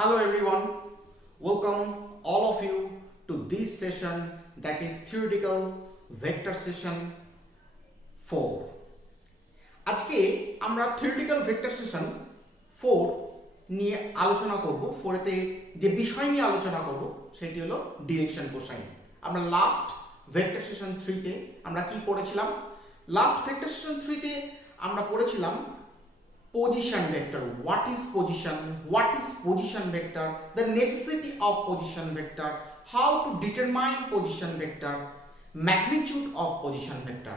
Hello everyone, welcome all of you to this session, that is theoretical vector session 4. আজকে আমরা theoretical vector session 4 নিয়ে আলোচনা করব। 4 তে যে বিষয় নিয়ে আলোচনা করব সেটি হলো ডিরেকশন কোসাইন। আমরা লাস্ট ভেক্টর সেশন 3 তে আমরা কি পড়েছিলাম? লাস্ট ভেক্টর সেশন 3 তে আমরা পড়েছিলাম position vector. What is position vector, the necessity of position vector, how to determine position vector, magnitude of position vector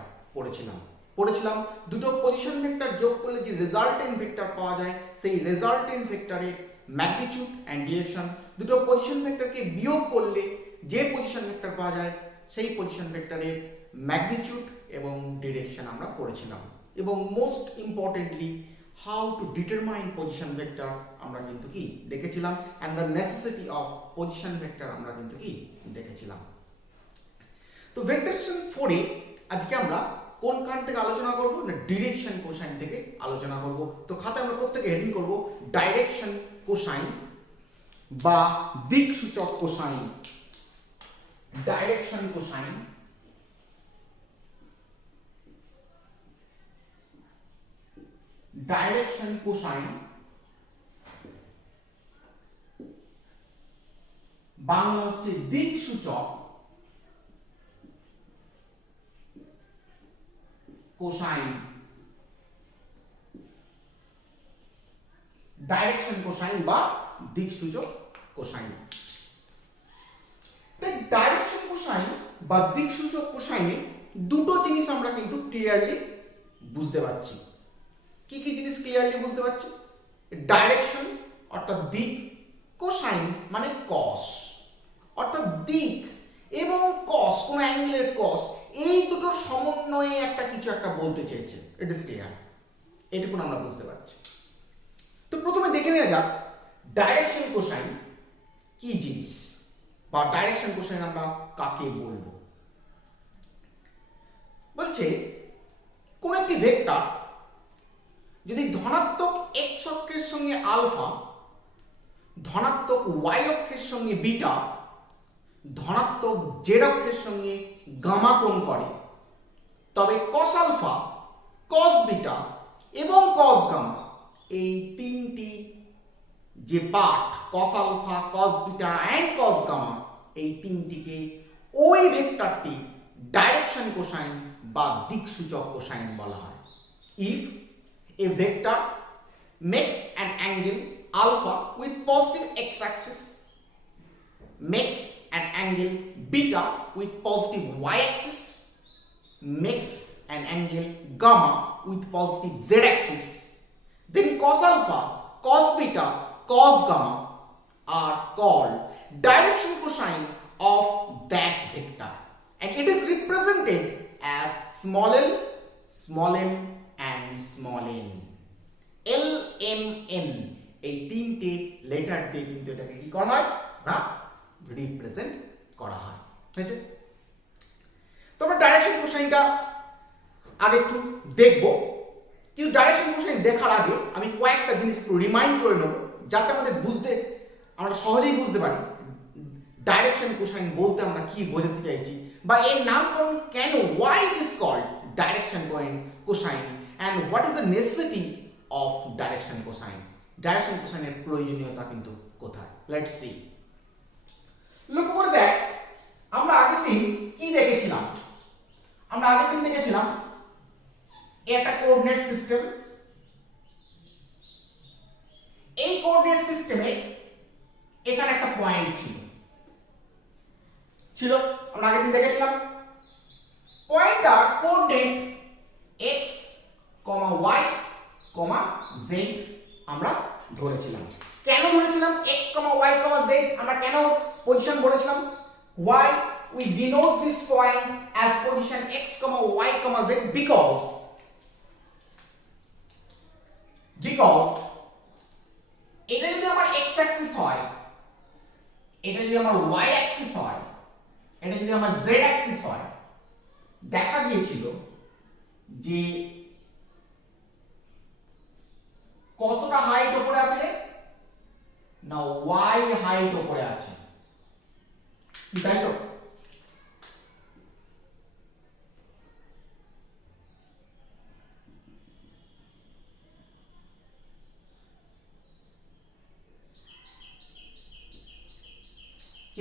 পড়েছিলাম দুটো পজিশন ভেক্টর যোগ করলে যে রেজাল্টেন্ট ভেক্টর পাওয়া যায় সেই রেজাল্টেন্ট ভেক্টরের ম্যাগনিটিউড এন্ড ডিরেকশন, দুটো পজিশন ভেক্টরকে বিয়োগ করলে যে পজিশন ভেক্টর পাওয়া যায় সেই পজিশন ভেক্টরের ম্যাগনিটিউড এবং ডিরেকশন আমরা পড়েছিলাম। এবং most importantly how to determine position vector আমরা কিন্তু কি দেখেছিলাম, and the necessity of position vector আমরা কিন্তু কি দেখেছিলাম। তো ভেক্টর সেকশন 4 এ আজকে আমরা কোন কারণ থেকে আলোচনা করব না ডিরেকশন কোসাইন থেকে আলোচনা করব। তো খাতায় আমরা প্রত্যেককে হেডিং করব ডাইরেকশন কোসাইন বা দিকসূচক কোসাইন। Direction cosine, direction cosine Bangla হচ্ছে দিকসূচক কোসাইন। ডাইরেকশন কোসাইন বা দিকসূচক কোসাইন। তাই ডাইরেকশন কোসাইন বা দিকসূচক কোসাইনে দুটো জিনিস আমরা কিন্তু ক্লিয়ারলি বুঝতে পারছি। কি কি জিনিস ক্লিয়ারলি বুঝতে পারছি? ডাইরেকশন অর্থাৎ দিক, কোসাইন মানে কস অর্থাৎ দিক, এবং কস কোন অ্যাঙ্গেলের কস, এই দুটোর সমন্বয়ে একটা কিছু একটা বলতে চেয়েছে। ইট ইজ ক্লিয়ার, এটুকু আমরা বুঝতে পারছি। তো প্রথমে দেখে নেওয়া যাক ডাইরেকশন কোসাইন কি জিনিস বা ডাইরেকশন কোসাইন আমরা কাকে বলবো। বলছে কোন একটি ভেক্টর যদি ধনাত্মক এক্স অক্ষের সঙ্গে আলফা, ধনাত্মক ওয়াই অক্ষের সঙ্গে বিটা, ধনাত্মক জেড অক্ষের সঙ্গে গামা কোণ করে, তবে কস আলফা, কস বিটা এবং কস গামা এই তিনটি যে part cos alpha, cos beta and cos gamma, এই তিনটিকে ওই ভেক্টরটি ডাইরেকশন কোসাইন বা দিকসূচক কোসাইন বলা হয়। If a vector makes an angle alpha with positive x-axis, makes an angle beta with positive y-axis, makes an angle gamma with positive z-axis, then cos alpha, cos beta, cos gamma are called direction cosine of that vector, and it is represented as small m and small n, l m n, এই তিনটে letter দিয়ে কিন্তু এটাকে কি করা হয় না represent করা হয়। ঠিক আছে, তো আমরা ডাইরেকশন কোসাইনটা আগে একটু দেখব, কিন্তু ডাইরেকশন কোসাইন দেখার আগে আমি কয়েকটা জিনিস একটু রিমাইন্ড করে নেব যাতে আমাদের বুঝতে আমরা সহজেই বুঝতে পারি ডাইরেকশন কোসাইন বলতে আমরা কি বোঝাতে চাইছি বা এর নামকরণ কেন, why it is called direction cosine and what is the necessity of direction cosine, direction cosine এর প্রয়োজনীয়তা কিন্তু কোথায়। লেটস সি, লক্ষ্য করে দেখ আমরা আগের দিন কি দেখেছিলাম। আমরা আগের দিন দেখেছিলাম একটা কোঅর্ডিনেট সিস্টেম। এই কোঅর্ডিনেট সিস্টেমে এখানে একটা পয়েন্ট ছিল আমরা আগের দিন দেখেছিলাম। পয়েন্টটা কোঅর্ডিনেট x, y, z আমরা ধরেছিলাম। কেন ধরেছিলাম x, y, z? আমরা কেন পজিশন বলেছিলাম? why we denote this point as position x, y, z? because এটা যদি আমার x অ্যাক্সিস হয়, এটা যদি আমার y অ্যাক্সিস হয়, এটা যদি আমার z অ্যাক্সিস হয়, দেখা গিয়েছিল যে কতটা হাইট উপরে আছে না,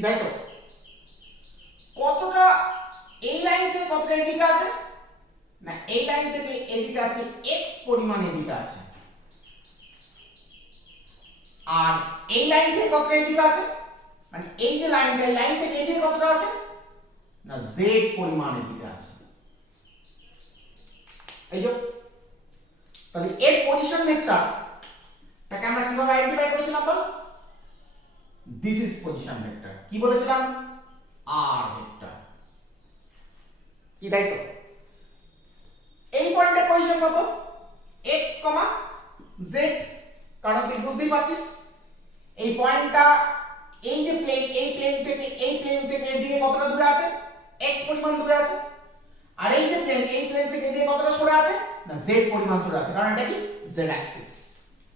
কি তাই তো? কতটা এই লাইন থেকে কতটা এদিকে আছে না, এই লাইন থেকে এদিকে আছে x পরিমাণ এদিকে আছে, আর এই লাইন থেকে কতটা এদিকে আছে মানে এই যে লাইনটা, এই লাইন থেকে এদিকে কতটা আছে না z পরিমাণ এদিকে আছে। এই যে তাহলে এর পজিশন ভেক্টরটাকে আমরা কিভাবে আইডেন্টিফাই করেছিলাম বল? This is position vector. কি বলেছিলাম? R vector. কি তাই তো? এই পয়েন্টের পজিশন কত? x, z। কারণ তুই বুঝতেই পারছিস এই পয়েন্টটা এই যে প্লেন, এই প্লেন থেকে এদিকে কতটা দূরে আছে? x পরিমাণ দূরে আছে। আর এই যে প্লেন, এই প্লেন থেকে এদিকে কতটা সরে আছে না z পরিমাণ সরে আছে। কারণ এটা কি? z Axis.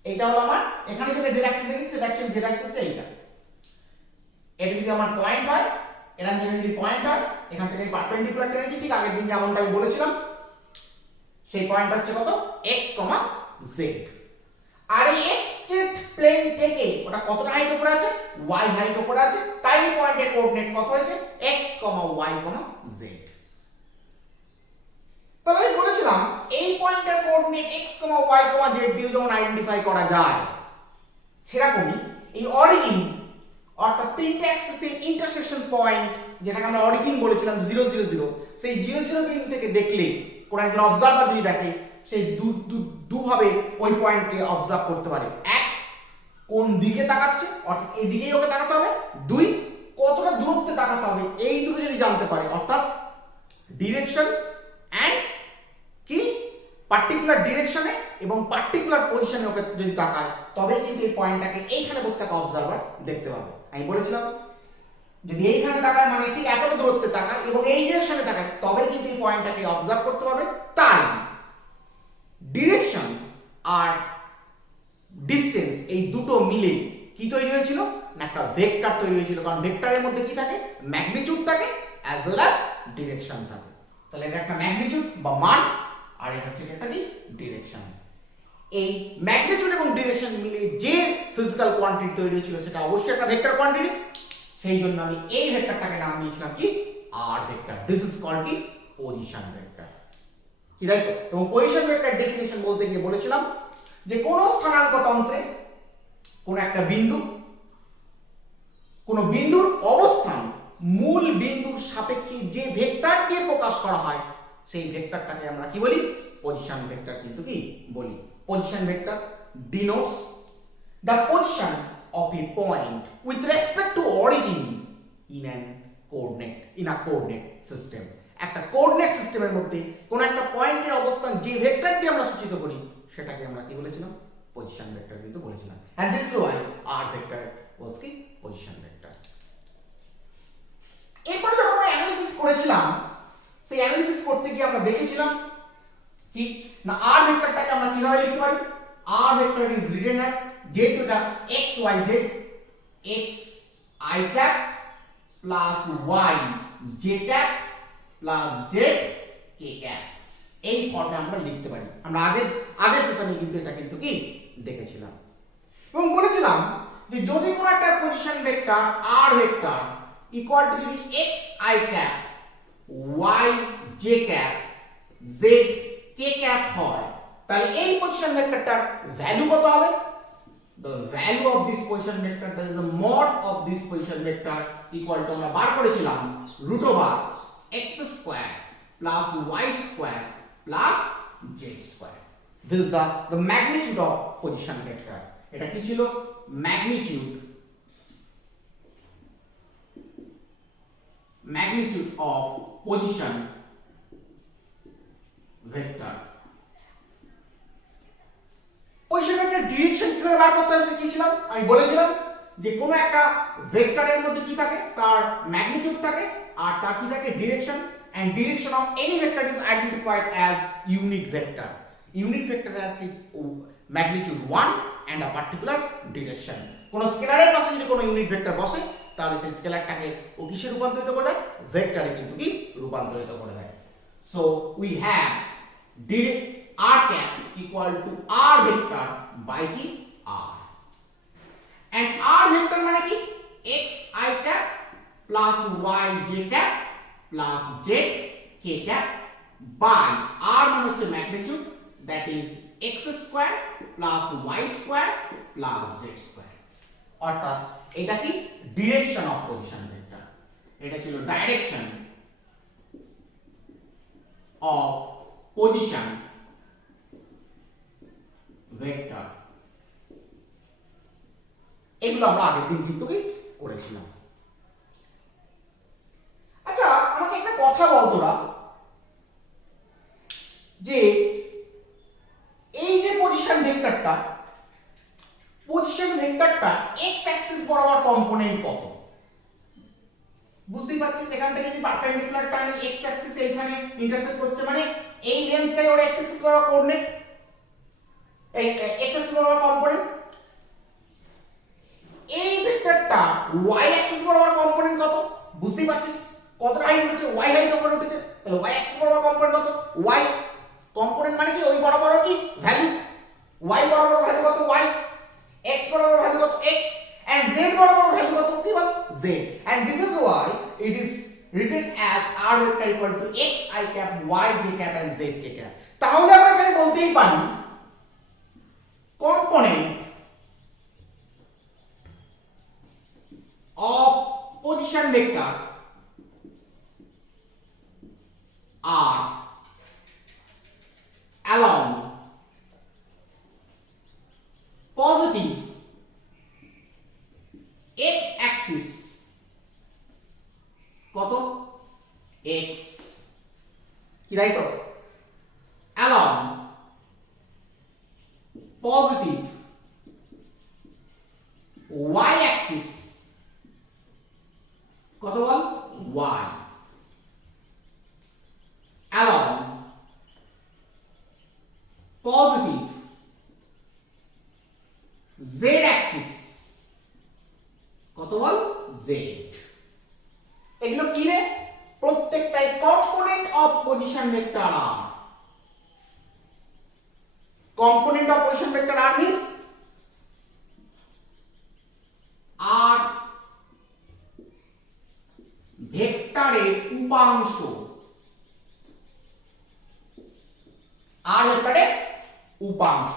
এইটা হলো আমার, এখানে যেটা z অ্যাক্সিস দেখি সেটা অ্যাকচুয়ালি z অ্যাক্সিসটা এইটা। এটা যদি আমার পয়েন্ট হয়, এখান থেকে যদি পয়েন্ট হয়, এখান থেকে পারপেন্ডিকুলার টেনেছি ঠিক আগের দিন যেমনটা আমি বলেছিলাম, সেই পয়েন্টটা হচ্ছে কত? x, z। আর এই x z প্লেন থেকে ওটা কতটা হাইট উপরে আছে? y হাইট উপরে আছে। তাই এই পয়েন্টের কোঅর্ডিনেট কত হয়েছে? x, y, z। তাহলে আমি বলেছিলাম এই পয়েন্টের কোঅর্ডিনেট x, y, z দিয়ে যেমন আইডেন্টিফাই করা যায়, সেরকমই এই অরিজিন অর্থাৎ তিনটে অ্যাক্সিসের ইন্টারসেকশন পয়েন্ট, যেটাকে আমরা অরিজিন বলেছিলাম 0 0 0, সেই 0 0 বিন্দু থেকে দেখলে কোন একজন অবজারভার যদি দেখে, সেই দুভাবে ওই পয়েন্টকে অবজার্ভ করতে পারে। এক, কোন দিকে তাকাচ্ছে অর্থাৎ এই দিকেই ওকে তাকাতে হবে। দুই, কতটা দূরত্বে তাকাতে হবে, এই দুটো যদি জানতে পারে অর্থাৎ ডিরেকশন এন্ড কি পার্টিকুলার ডিরেকশনে এবং পার্টিকুলার পজিশনে ওকে যদি তাকায়, তবে কিন্তু এই পয়েন্টটাকে এইখানে বসে থাকা অবজারভার দেখতে পাবে। আমি বলেছিলাম যদি এইখানে তাকায় মানে ঠিক এতটা দূরত্বে তাকায় এবং এই ডিরেকশনে তাকায়, তবে কিন্তু এই পয়েন্টটাকে অবজার্ভ করতে পারবে। তাই ডিরেকশন আর ডিসটেন্স এই দুটো মিলে কি তৈরি হয়েছিল না একটা ভেক্টর তৈরি হয়েছিল। কারণ ভেক্টরের মধ্যে কি থাকে? ম্যাগনিটিউড থাকে অ্যাজ ওয়েল অ্যাজ ডিরেকশন থাকে। তাহলে এটা একটা ম্যাগনিটিউড বা মান, আর এটা হচ্ছে একটা কি? ডিরেকশন। এই ম্যাগনিটিউড এবং ডিরেকশন মিলে যে ফিজিক্যাল কোয়ান্টিটি তৈরি হয়েছিল সেটা অবশ্যই একটা ভেক্টর কোয়ান্টিটি। সেই জন্য আমি এই ভেক্টরটাকে নাম দিয়েছিলাম কি? আর ভেক্টর। দিস ইজ কল্ড কি? Position vector. কি তাই তো? এবং পজিশন ভেক্টর ডেফিনিশন বলতে গিয়ে বলেছিলাম যে কোন স্থানাঙ্ক তন্ত্রে কোন একটা বিন্দু, কোন বিন্দুর অবস্থান মূল বিন্দুর সাপেক্ষে যে ভেক্টর দিয়ে প্রকাশ করা হয়, সেই ভেক্টরটাকে আমরা কি বলি? পজিশন ভেক্টর কিন্তু কি বলি। Position vector denotes the position of a point with respect to origin in a coordinate system. একটা কোঅর্ডিনেট সিস্টেমের মধ্যে কোন একটা পয়েন্টের অবস্থান যে ভেক্টর দিয়ে আমরা সূচিত করি, সেটাকে আমরা কি বলেছিলাম? পজিশন ভেক্টর কিন্তু বলেছিলাম। and this is why r vector was কি? Position vector. এরপরে যখন আমরা অ্যানালিসিস করেছিলাম, সেই অ্যানালিসিস করতে গিয়ে আমরা দেখেছিলাম কি না r ভেক্টরটাকে আমরা কিভাবে লিখতে পারি? r vector is written as, যেহেতু এটা x y z, x i cap plus y j cap plus z k cap, এই ফর্মে আমরা লিখতে পারি। আমরা আগের সেশনে কিন্তু এটা কিন্তু কি দেখেছিলাম এবং বলেছিলাম যে যদি কোনো একটা position vector r vector equal two যদি x i cap y j cap z k cap হয়, তাহলে এই পজিশন ভেক্টরটার ভ্যালু কত হবে? the value of this position vector, that is the mod of this position vector, equal to আমরা বার করেছিলাম root over x square plus y square plus z square. This is the magnitude of position vector. এটা কি ছিল? magnitude of position vector. Position vector direction কিভাবে বার করতে হয় শিখেছিলাম। আমি বলেছিলাম যে কোন একটা ভেক্টরের মধ্যে কি থাকে? তার ম্যাগনিটিউড থাকে আর তার কি থাকে? Direction. and direction of any vector is identified as unit vector. Unit vector has its magnitude 1 and a particular direction. কোন স্কেলারের পাশে যদি কোন ইউনিট ভেক্টর বসে, তাহলে সেই স্কেলারটাকে ও কিসে রূপান্তরিত করে দেয়? ভেক্টরে কিন্তু কি রূপান্তরিত করে দেয়। so we have r cap equal to r vector by কি r, and r vector মানে কি? x i cap plus Y J cap plus Z K cap by R মানে হচ্ছে magnitude, that is X square plus Y square plus Z square. অর্থাৎ এটা কি direction of position vector, এটা ছিল direction of position vector. এগুলো আমরা আগের দিন কিন্তু করেছিলাম। আচ্ছা আমাকে একটা কথা বল তোরা, যে এই যে পজিশন ভেক্টরটা এক্স অ্যাক্সিস বরাবর কম্পোনেন্ট কত? বুঝতেই পারছিস, এখান থেকে যদি পারপেন্ডিকুলার টার্ন এক্স অ্যাক্সিস এইখানে ইন্টারসেক্ট করছে, মানে এই লেন্থটাই ওর এক্স অ্যাক্সিস বরাবর কোঅর্ডিনেট, এই এক্স অ্যাক্সিস বরাবর কম্পোনেন্ট। এই ভেক্টরটা ওয়াই অ্যাক্সিস বরাবর কম্পোনেন্ট কত? বুঝতেই পারছিস কতটা হাইট উঠেছে, ওয়াই হাইট উপরে উঠেছে, তাহলে ওয়াই অ্যাক্সিস বরাবর কম্পোনেন্ট কত? ওয়াই কম্পোনেন্ট মানে কি ওই বরাবর কি ভ্যালু, ওয়াই বরাবর ভ্যালু কত? ওয়াই। এক্স বরাবর ভ্যালু কত? এক্স। and z বরাবর ভ্যালু কত? কি বল? z, and this is why it is written as r vector equal to x I cap y j cap and z k cap। তাহলে আমরা এখানে বলতেই পারি component of position vector are along positive x axis কত? x, কি তাই তো? along positive y axis কত বল? y, along positive z axis কত বল? z। এগুলো কি রে? প্রত্যেকটাই component of position vector R. Component of position vector R means R ভেক্টরের উপাংশ, আর ভেক্টরের উপাংশ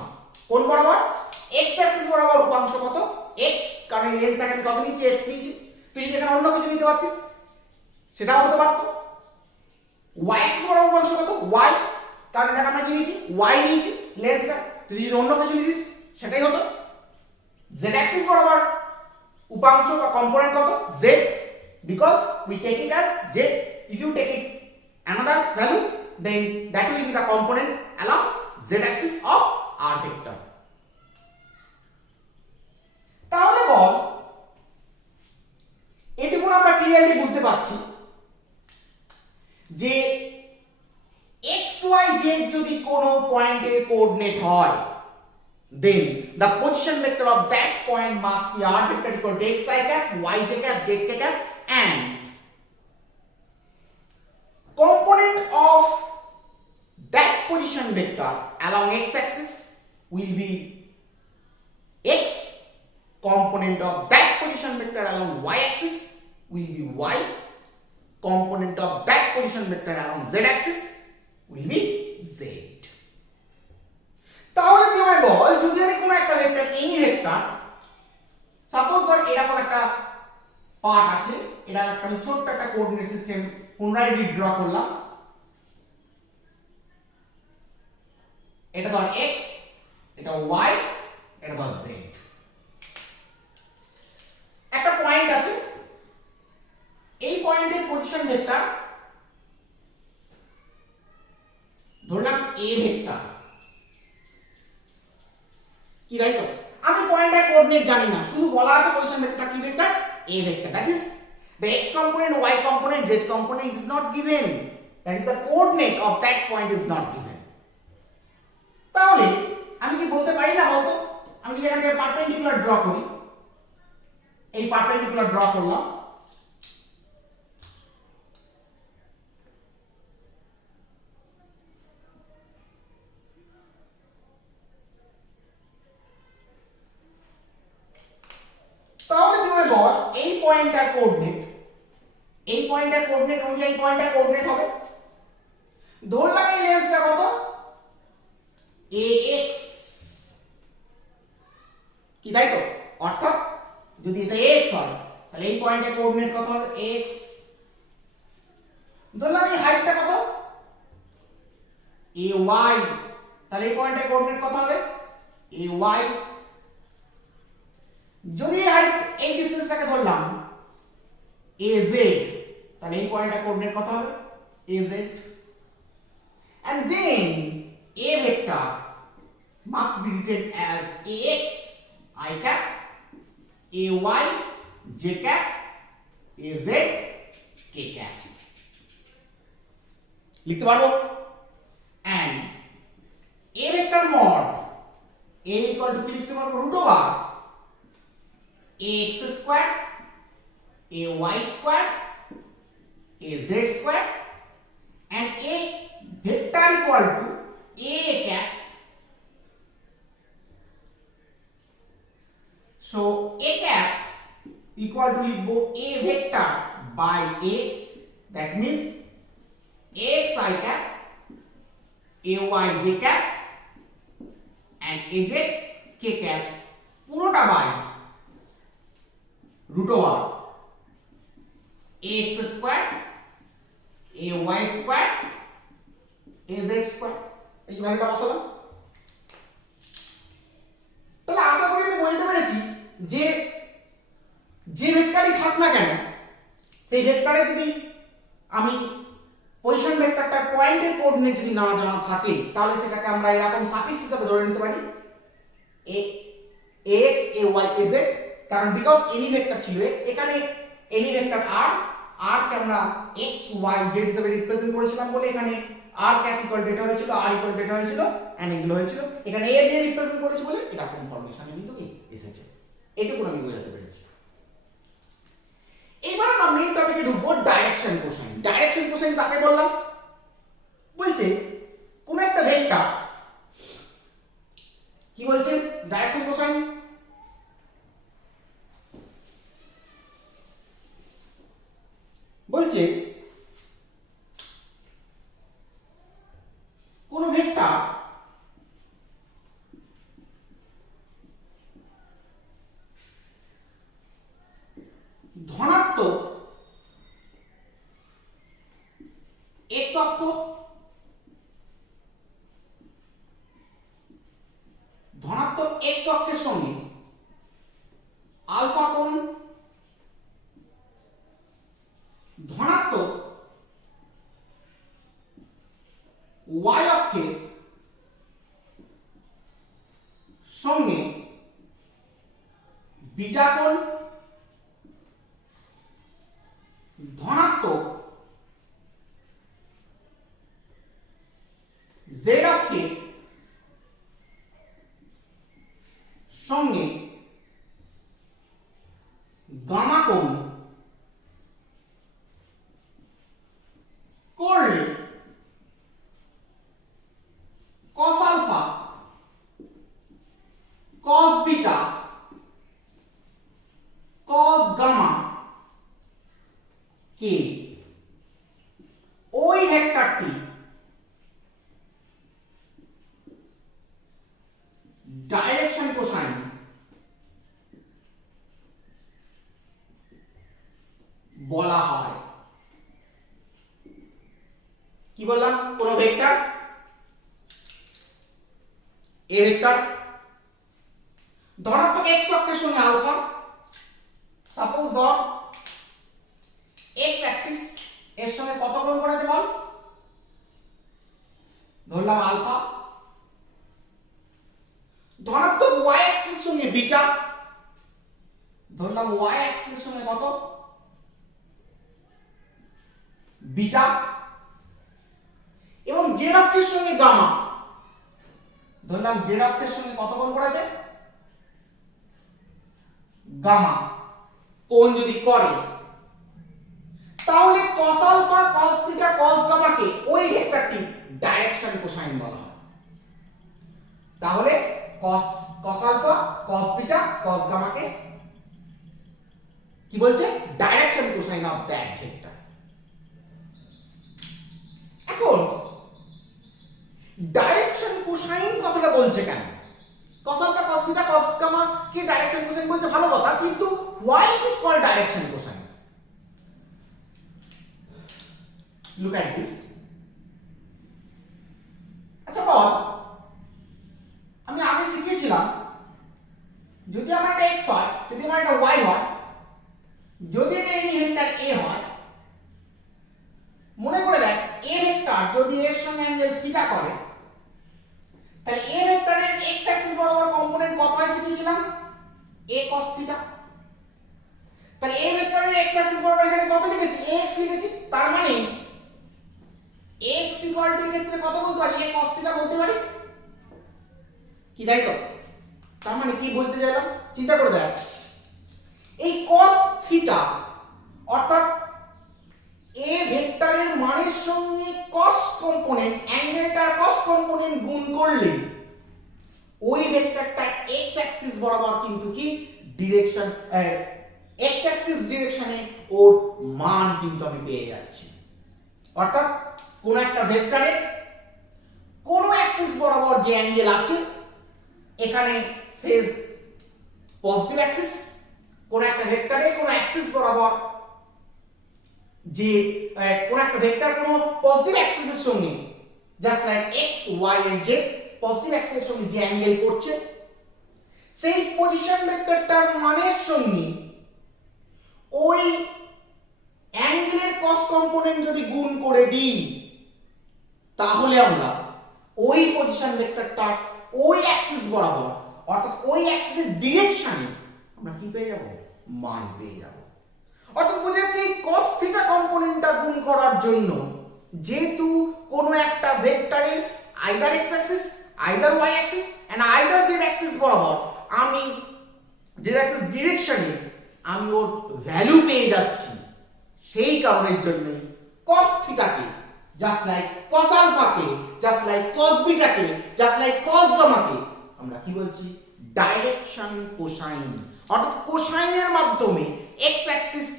কোন বরাবর? x অ্যাক্সিস বরাবর উপাংশ কত? x, কারণ এই লেন্থটাকে আমি কত নিয়েছি? x নিয়েছি। তুই যদি এখানে অন্য কিছু নিতে পারতিস সেটাও হতে পারতো। y অ্যাক্সিস বরাবর উপাংশ কত? y, কারণ এটাকে আমরা কি নিয়েছি? y নিয়েছি লেন্থটা। তুই যদি অন্য কিছু নিতিস সেটাই হতো। z অ্যাক্সিস বরাবর উপাংশ বা কম্পোনেন্ট কত? z, because we take it as z. If you take it another value, then that will be the component along z axis of r vector. তাহলে বল এটুকু আমরা ক্লিয়ারলি বুঝতে পারছি যে x y z যদি কোনো পয়েন্টের কোঅর্ডিনেট হয়, then the position vector of that point must be r vector equal to x I cap y j cap z k cap, and component of that position vector along x axis will be x, component of that position vector along y axis will be y, component of that position vector along z axis will be z। তাহলে কি হয় বল, যদি আমি কোনো একটা vector any vector, suppose ধর এরকম একটা পার্ট আছে, এটা একটা আমি ছোট্ট একটা কোঅর্ডিনেট সিস্টেম পুনরায় ড্র করলাম, এটা ধর x, এটা y, এটা ধর z। একটা পয়েন্ট আছে, এই পয়েন্টের পজিশন ভেক্টর ধরলাম a ভেক্টর, কি রাইট? আমি পয়েন্টের কোঅর্ডিনেট জানি না, শুধু বলা আছে পজিশন ভেক্টর কি vector? a vector. That is the x component, y component, z component is not given, that is the coordinate of that point is not given। তাহলে আমি কি বলতে পারি না বলতো, আমি যদি এখান থেকে পারপেন্ডিকুলার ড্র করি, এই পারপেন্ডিকুলার ড্র করলাম, তাহলে কি হয় বল, এই পয়েন্টটার কোঅর্ডিনেট কোঅর্ডিনেট অনুযায়ী পয়েন্টটা কোঅর্ডিনেট হবে। ধরলাম এই লেন্থটা কত ax, কি তাই তো? অর্থাৎ যদি এটা x হয় তাহলে এই পয়েন্টের কোঅর্ডিনেট কত হবে x। ধরলাম এই হাইটটা কত ay, তাহলে এই পয়েন্টের কোঅর্ডিনেট কত হবে ay। যদি এই হাইট এই ডিসটেন্সটাকে ধরলাম az, তাহলে এই পয়েন্টের কোঅর্ডিনেট কত হবে az। and then a vector must be written as ax I cap, ay j cap, az k cap লিখতে পারবো। and a vector mod a equal to কি লিখতে পারবো root over ax square, ay square, az square and a vector equal to a cap. So a cap equal to লিখবো a vector by a, that means ax I cap, ay j cap and az k cap পুরোটা by root over ax square, ay square, az square। এই ভ্যালুটা বসালাম। তাহলে আশা করি আমি বলতে পেরেছি যে যে ভেক্টরই থাক না কেন সেই ভেক্টরে যদি আমি পজিশন ভেক্টরটার পয়েন্টের কোঅর্ডিনেট যদি না জানা থাকে তাহলে সেটাকে আমরা এরকম সাফিক্স হিসেবে ধরে নিতে পারি ax ay az, কারণ বিকজ এনি ভেক্টর ছিল এখানে এনি ভেক্টর r কে আমরা x y z হিসেবে রিপ্রেজেন্ট করেছিলাম বলে এখানে r ক্যাপ ইকুয়াল ডেটা হয়েছিল, r ইকুয়াল ডেটা হয়েছিল এন্ড এগুলো হয়েছিল। এখানে a দিয়ে রিপ্রেজেন্ট করেছি বলে এরকম ফরমেশনে কিন্তু এসেছে। এটুকু আমি বোঝাতে পেরেছি। এবার আমরা মেইন টপিকে ঢুকবো ডাইরেকশন কোসাইন। ডাইরেকশন কোসাইন কাকে বললাম? বলছে কোন একটা ভেক্টর কি বলছে ডাইরেকশন কোসাইন বলছে কোন ভেক্টর ধনাত্মক x অক্ষ, ধনাত্মক x অক্ষের সঙ্গে আলফা কোণ, ধনাত্মক y অক্ষের সঙ্গে বিটা কোণ, ধনাত্মক z অক্ষের সঙ্গে গামা কোণ করলে cos alpha, cos beta, cos gamma কে ওই ভেক্টরটি ডাইরেকশন কোসাইন বলা হয়। কি বললাম? কোন ভেক্টর এ ভেক্টর ধনাত্মক x অক্ষের সঙ্গে আলফা, সাপোজ ধর x অ্যাক্সিস এর সঙ্গে কত কোণ করেছে বল, ধরলাম আলফা। ধনাত্মক y অ্যাক্সিস সঙ্গে বিটা, ধরলাম y অ্যাক্সিস সঙ্গে কত বিটা, এবং z অক্ষের সঙ্গে গামা, ধরলাম z অক্ষের সঙ্গে কত কোণ করেছে গামা কোণ যদি করে তাহলে cos alpha, cos beta, cos gamma কে ওই ভেক্টরটি ডাইরেকশন কোসাইন বলা হয়। তাহলে cos alpha, cos beta, cos gamma কে কি বলছে direction cosine of that vector. এখন ডাইরেকশন কোসাইন কথাটা বলছে কেন? cos alpha cos beta cos gamma কি ডাইরেকশন কোসাইন বলছে, ভালো কথা, কিন্তু why it is called direction cosine? look at this. আচ্ছা বল, আমি আগে শিখিয়েছিলাম যদি আমার একটা x হয়, যদি আমার একটা y হয়, যদি এটা এনি ভেক্টর a হয়, মনে করে দেখ a ভেক্টর যদি এর সঙ্গে অ্যাঙ্গেল থিটা করে, তাহলে a ভেক্টরের x অ্যাক্সিস বরাবর কম্পোনেন্ট কত হয় শিখিয়েছিলাম? a cos theta. তাহলে a ভেক্টরের x অ্যাক্সিস বরাবর এখানে কত লিখেছি? ax লিখেছি। তার মানে x ইকুয়াল টু এর ক্ষেত্রে কত বলতে পারি? a cos থিটা বলতে পারি কি, তাই তো? তার মানে কি বুঝতে চাইলাম, চিন্তা করে দেখ, এই cos থিটা অর্থাৎ a ভেক্টরের মানের সঙ্গে cos কম্পোনেন্ট, অ্যাঙ্গেলটার cos কম্পোনেন্ট গুণ করলে ওই ভেক্টরটার x অ্যাক্সিস বরাবর কিন্তু কি ডিরেকশন, x অ্যাক্সিস ডিরেকশনে ওর মান কিন্তু আমি পেয়ে যাচ্ছি। অর্থাৎ কোন একটা ভেক্টরের কোন অ্যাক্সিস বরাবর যে অ্যাঙ্গেল আছে, এখানে সেজ পজিটিভ অ্যাক্সিস, কোন একটা ভেক্টরে কোন অ্যাক্সিস বরাবর যে কোন একটা ভেক্টর কোন পজিটিভ অ্যাক্সিসের সঙ্গে just like x y and z positive অ্যাক্সিসের সঙ্গে যে অ্যাঙ্গেল করছে, সেই পজিশন ভেক্টরটার মানের সঙ্গে ওই অ্যাঙ্গেলের cos কম্পোনেন্ট যদি গুণ করে দিই, তাহলে আমরা ওই পজিশন ভেক্টরটা ওই অ্যাক্সিস বরাবর অর্থাৎ ওই অ্যাক্সিসের ডিরেকশনে আমরা কি পেয়ে যাব? মান পেয়ে যাব। অর্থাৎ বোঝা যাচ্ছে এই cos থিটা কম্পোনেন্টটা গুণ করার জন্য যেহেতু কোনো একটা ভেক্টরের either x axis, either y axis and either z axis বরাবর আমি z অ্যাক্সিস ডিরেকশনে আমি ওর ভ্যালু পেয়ে যাচ্ছি, সেই কারণের জন্যই cos থিটাকে জাস্ট লাইক cos আলফাকে, জাস্ট লাইক cos বিটাকে, জাস্ট লাইক cos গামাকে আমরা কি বলছি? Direction cosine. অর্থাৎ কোসাইনের মাধ্যমে x axis,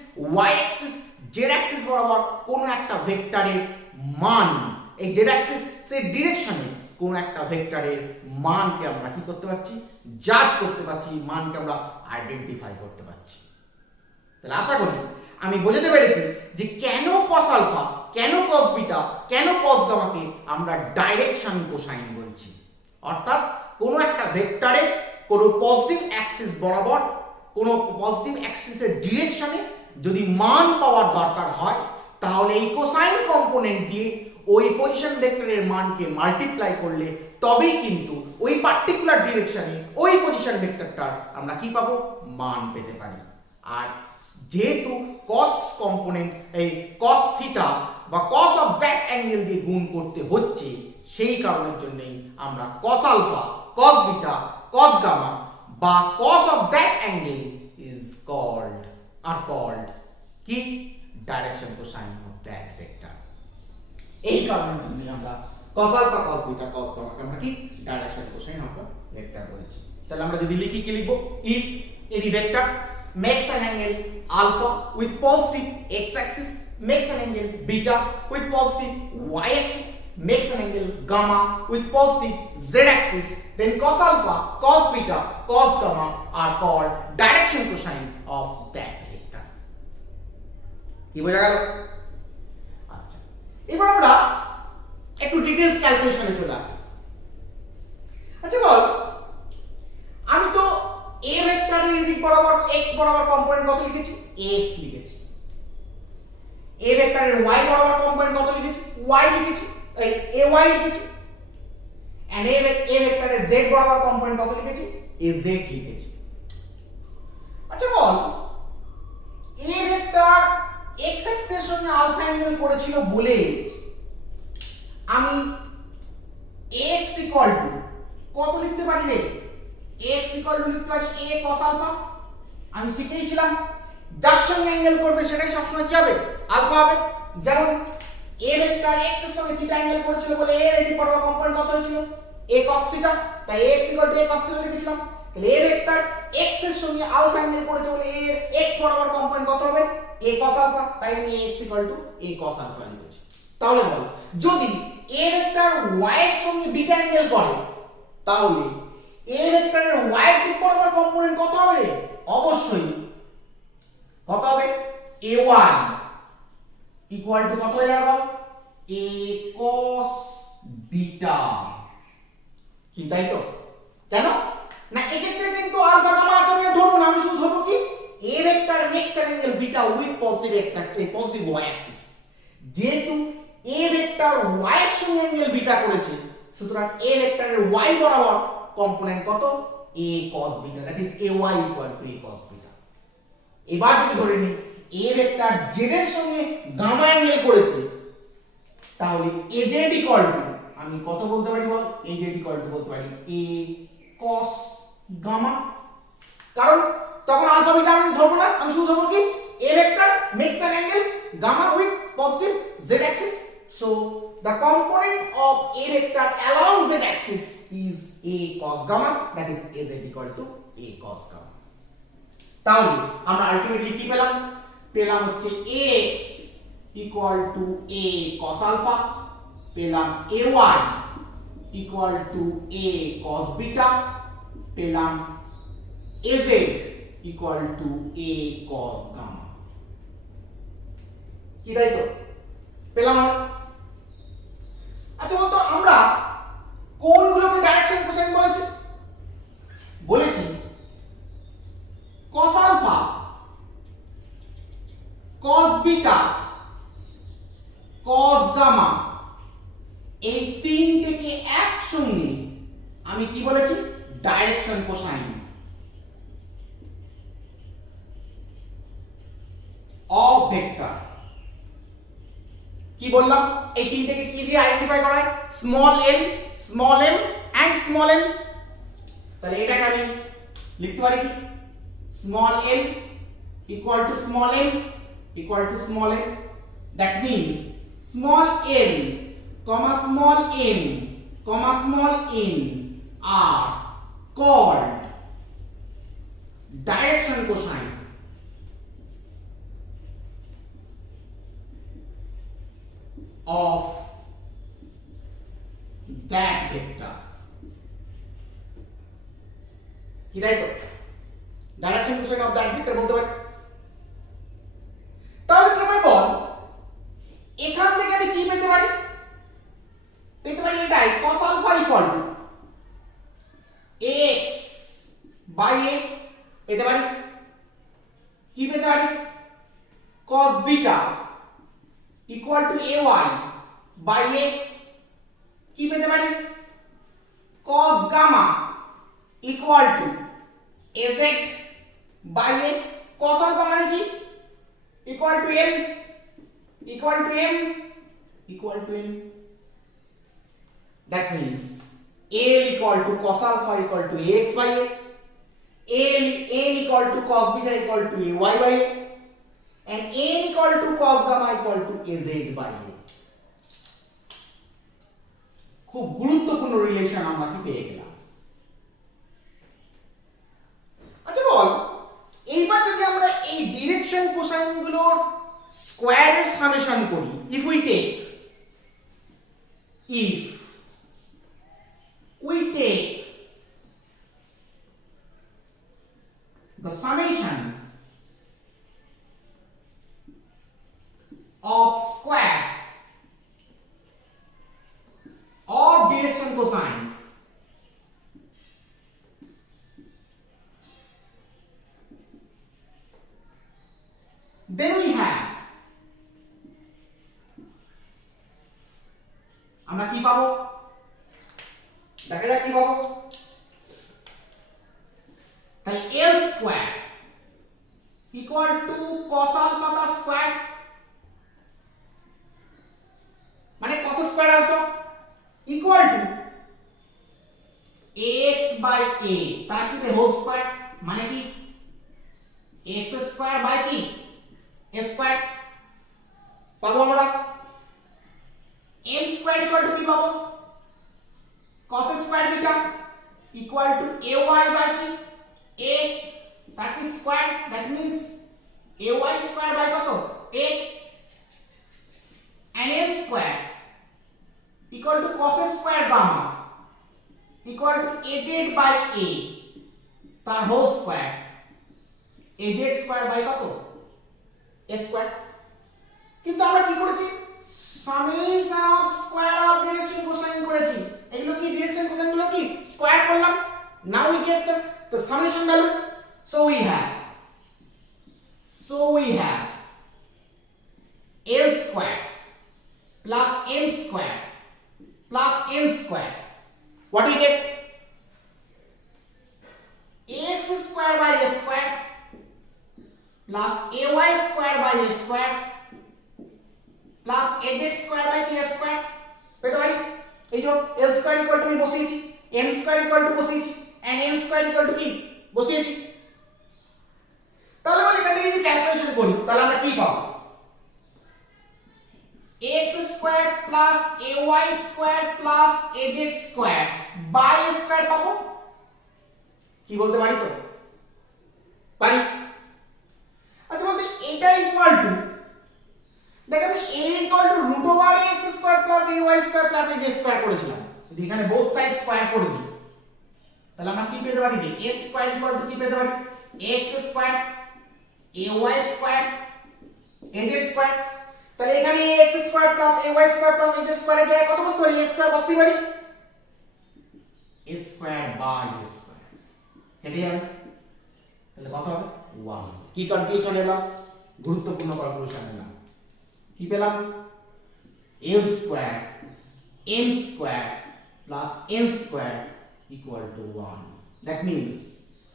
y axis, z axis বরাবর কোন একটা ভেক্টরের মান, এই z অ্যাক্সিসের ডিরেকশনে কোন একটা ভেক্টরের মানকে আমরা কি করতে পারছি? জাজ করতে পারছি, মানকে আমরা আইডেন্টিফাই করতে পারছি। তাহলে আশা করি আমি বোঝাতে পেরেছি যে কেন cos আলফা, কেন cos বিটা, কেন cos গামাকে আমরা ডাইরেকশন কোসাইন বলছি। অর্থাৎ কোন একটা ভেক্টরের কোন পজিটিভ অ্যাক্সিস বরাবর কোন পজিটিভ অ্যাক্সিসের ডিরেকশনে যদি মান পাওয়ার দরকার হয়, তাহলে এই কোসাইন কম্পোনেন্ট দিয়ে ওই পজিশন ভেক্টরের মানকে মাল্টিপ্লাই করলে তবেই কিন্তু ওই পার্টিকুলার ডিরেকশনে ওই পজিশন ভেক্টরটার আমরা কি পাবো? মান পেতে পারি। আর যেহেতু cos কম্পোনেন্ট এই cos থিটা বা cos অফ দ্যাট অ্যাঙ্গেল দিয়ে গুণ করতে হচ্ছে, সেই কারণের জন্যই আমরা cos alpha, cos beta, cos gamma বা cos of that angle is called কি? Direction cosine of that vector। এই কারণের জন্য আমরা cos alpha, cos beta, cos gamma কে আমরা কি? ডাইরেকশন কোসাইন অফ ভেক্টর বলছি। তাহলে আমরা যদি লিখি কি লিখব? if any vector makes an angle alpha with positive x axis, makes an angle beta with positive y axis, makes an angle gamma with positive z axis, then cos alpha, cos beta, cos gamma are called direction cosine of that vector। কি বোঝা গেল? আচ্ছা, এবার আমরা একটু details ক্যালকুলেশনে চলে আসি। আচ্ছা বল, আমি তো a ভেক্টরের এদিক বরাবর x বরাবর কম্পোনেন্ট কত লিখেছি? x লিখেছি। a ভেক্টরের y বরাবর কম্পোনেন্ট কত লিখেছি? y লিখেছি, এই ay লিখেছি। and a ভেক্টরের z বরাবর কম্পোনেন্ট কত লিখেছি? az লিখেছি। আচ্ছা বল, a ভেক্টর x অ্যাক্সিসের সঙ্গে আলফা অ্যাঙ্গেল করেছিল বলে আমি x ইকুয়াল টু কত লিখতে পারি রে? x ইকুয়াল টু লিখতে পারি a cos আলফা। আমি শিখেইছিলাম যার সঙ্গে অ্যাঙ্গেল করবে সেটাই সবসময় কি হবে? আলফা হবে। যেমন a ভেক্টর x এর সঙ্গে থিটা অ্যাঙ্গেল করেছিল বলে a এর এদিক বরাবর কম্পোনেন্ট কত হয়েছিল? a cos থিটা, তাই x equal to a cos theta লিখেছিলাম। তাহলে a ভেক্টর x এর সঙ্গে আলফা অ্যাঙ্গেল করেছে বলে a এর x বরাবর কম্পোনেন্ট কত হবে? a cos আলফা, তাই আমি x equal to a cos alpha লিখেছি। তাহলে বল, যদি a ভেক্টর y এর সঙ্গে বিটা অ্যাঙ্গেল করে তাহলে a ভেক্টরের y এর দিক বরাবর কম্পোনেন্ট কত হবে রে? অবশ্যই কত হবে? ay ইকুয়াল টু কত হয়ে যাবে? a cos beta. কি তাই তো? কেন না, এক্ষেত্রে কিন্তু আলফা গামা আছে আমি ধরবো না, আমি শুধু ধরবো কি a vector makes an angle beta with positive x axis, positive y axis. যেহেতু a ভেক্টর y এর সঙ্গে অ্যাঙ্গেল বিটা করেছে, সুতরাং a ভেক্টরের y বরাবর কম্পোনেন্ট কত? a cos beta, that is ay equal to a cos beta. এবার যদি ধরে নিই a ভেক্টর z এর সঙ্গে গামা অ্যাঙ্গেল করেছে, তাহলে az ইকুয়াল টু আমি কত বলতে পারি বল? az ইকুয়াল টু বলতে পারি a cos গামা, কারণ তখন আলফা বিটা আমি ধরবো না, আমি শুধু ধরবো কি a vector makes an angle gamma with positive z axis, so the component of a vector along z axis is a cos gamma, that is az equal to a cos gamma। তাহলে আমরা ultimately কি পেলাম? পেলাম হচ্ছে ax equal to a cos alpha, পেলাম ay equal to a cos beta, পেলাম az equal to a cos gamma। কি তাই তো? পেলাম আমরা। আচ্ছা বলতো, আমরা কোনগুলোকে ডাইরেকশন কোসাইন বলেছি? বলেছি cos alpha, cos beta, cos gamma, এই তিনটেকে একসঙ্গে আমি কি বলেছি? Direction cosine of vector. কি বললাম? এই তিনটাকে কি দিয়ে আইডেন্টিফাই করা হয়? Small m, small m and small n। তাহলে এটাকে আমি লিখতে পারি কি? Small m equal to small m equal to small n, that means small l comma small m comma small n আর called direction cosine of that vector। কি তাই তো? Direction cosine of that vector বলতে পারি। তাহলে তুমি বল, এখান থেকে আমি কি পেতে পারি? পেতে পারি এটাই, cos alpha equal to x by a। পেতে পারি কি? পেতে পারি cos beta equal to ay by a। কি পেতে পারি? cos gamma equal to az by a। cos alpha মানে কি? Equal to n, equal to m, equal to n, that means l equal to cos alpha equal to ax by a, n equal to cos beta equal to ay by a, and n equal to cos gamma equal to az by a। খুব গুরুত্বপূর্ণ relation আমরা কি পেয়ে গেলাম। আচ্ছা বল, এইবার যদি আমরা এই ডিরেকশন কোসাইন গুলোর স্কয়ারের সামেশন করি, if we take the summation of square of direction cosines, then we have, আমরা কি পাবো? দেখা যাক কি পাবো। তাই l square equal to cos alpha plus square, মানে cos square alpha equal to x by a, তার কি হোল স্কয়ার, মানে কি x স্কয়ার বাই কি a স্কয়ার। পাবো আমরা m স্কয়ার ইকুয়াল টু কি পাবো? cos square beta equal to ay by কি a, that is square, that means ay square by কত? a, and n square cos square gamma equal to az by a তার whole square az square by কত a square. কিন্তু আমরা কি করেছি summation of square of direction cosine করেছি। এগুলো কি ডিরেকশন কোসাইন গুলো কি স্কয়ার করলাম। Now we get the summation value. So we have L square plus M square plus N square. What do we get? Ax square by a square plus ay square by a square plus az square by k square. পেতে পারি এই যে L square equal to আমি বসিয়েছি, M square equal to বসিয়েছি and N square equal to কি বসিয়েছি। তাহলে বলি এখান থেকে যদি ক্যালকুলেশন করি তাহলে আমরা কি পাবো x square plus ay square plus az square by square পাবো। কি বলতে পারি তো পারি। আচ্ছা বলতে এটা ইকুয়াল টু দেখ আমি a equal to root over x square plus ay square plus az square করেছিলাম। যদি এখানে বোথ সাইড স্কয়ার করে দিই তাহলে আমরা কি পেতে পারি রে a স্কয়ার ইকুয়াল টু কি পেতে পারি x square ay square az square. তাহলে এখানে x square plus ay square plus az square এর জায়গায় কত বসতে পারি a স্কয়ার বসতে পারি a square by a square কেটে যাবে। তাহলে কত হবে 1। কি কনক্লুশন এলাম গুরুত্বপূর্ণ কনক্লুশন এলাম কি পেলাম L square m square plus n square equal to 1. That means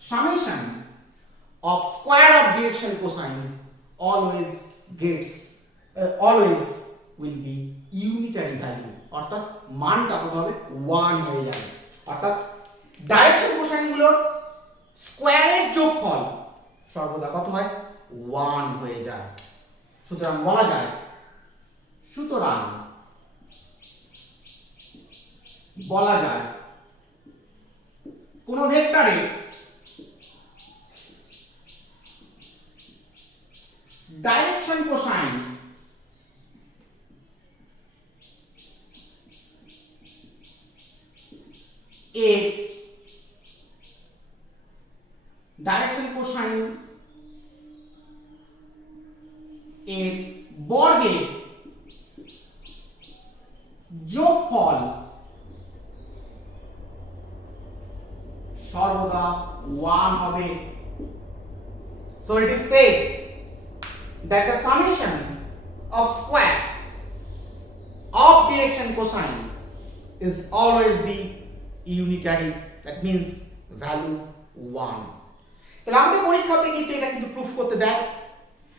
summation of square of direction cosine always will be unitary value অর্থাৎ মানটা কত হবে 1 হয়ে যাবে। অর্থাৎ ডাইরেকশন কোসাইন গুলোর স্কয়ারের যোগফল সর্বদা কত হয় 1 হয়ে যায়। সুতরাং বলা যায় কোন ভেক্টরে ডাইরেকশন কোসাইন এর বর্গের যোগফল সর্বদা 1 হবে। So it is said that the summation of square of direction cosine is always be unitary. That means value 1. তাহলে আমাদের পরীক্ষাতে কিন্তু এটা কিন্তু প্রুফ করতে দেয়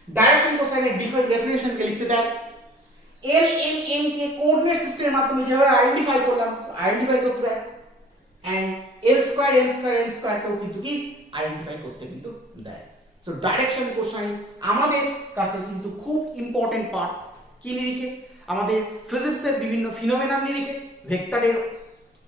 ডাইরেকশন কোসাইনের ডেফিনিশন কে লিখতে দেয় L M N কে কোঅর্ডিনেট সিস্টেমের মাধ্যমে যেভাবে আইডেন্টিফাই করতে দেয় and L square M square N square কেও কিন্তু কি আইডেন্টিফাই করতে কিন্তু দেয়। সো ডাইরেকশন কোসাইন আমাদের কাছে কিন্তু খুব ইম্পর্টেন্ট পার্ট কি নিরিখে আমাদের ফিজিক্সের বিভিন্ন ফিনোমেনা নিরিখে ভেক্টরের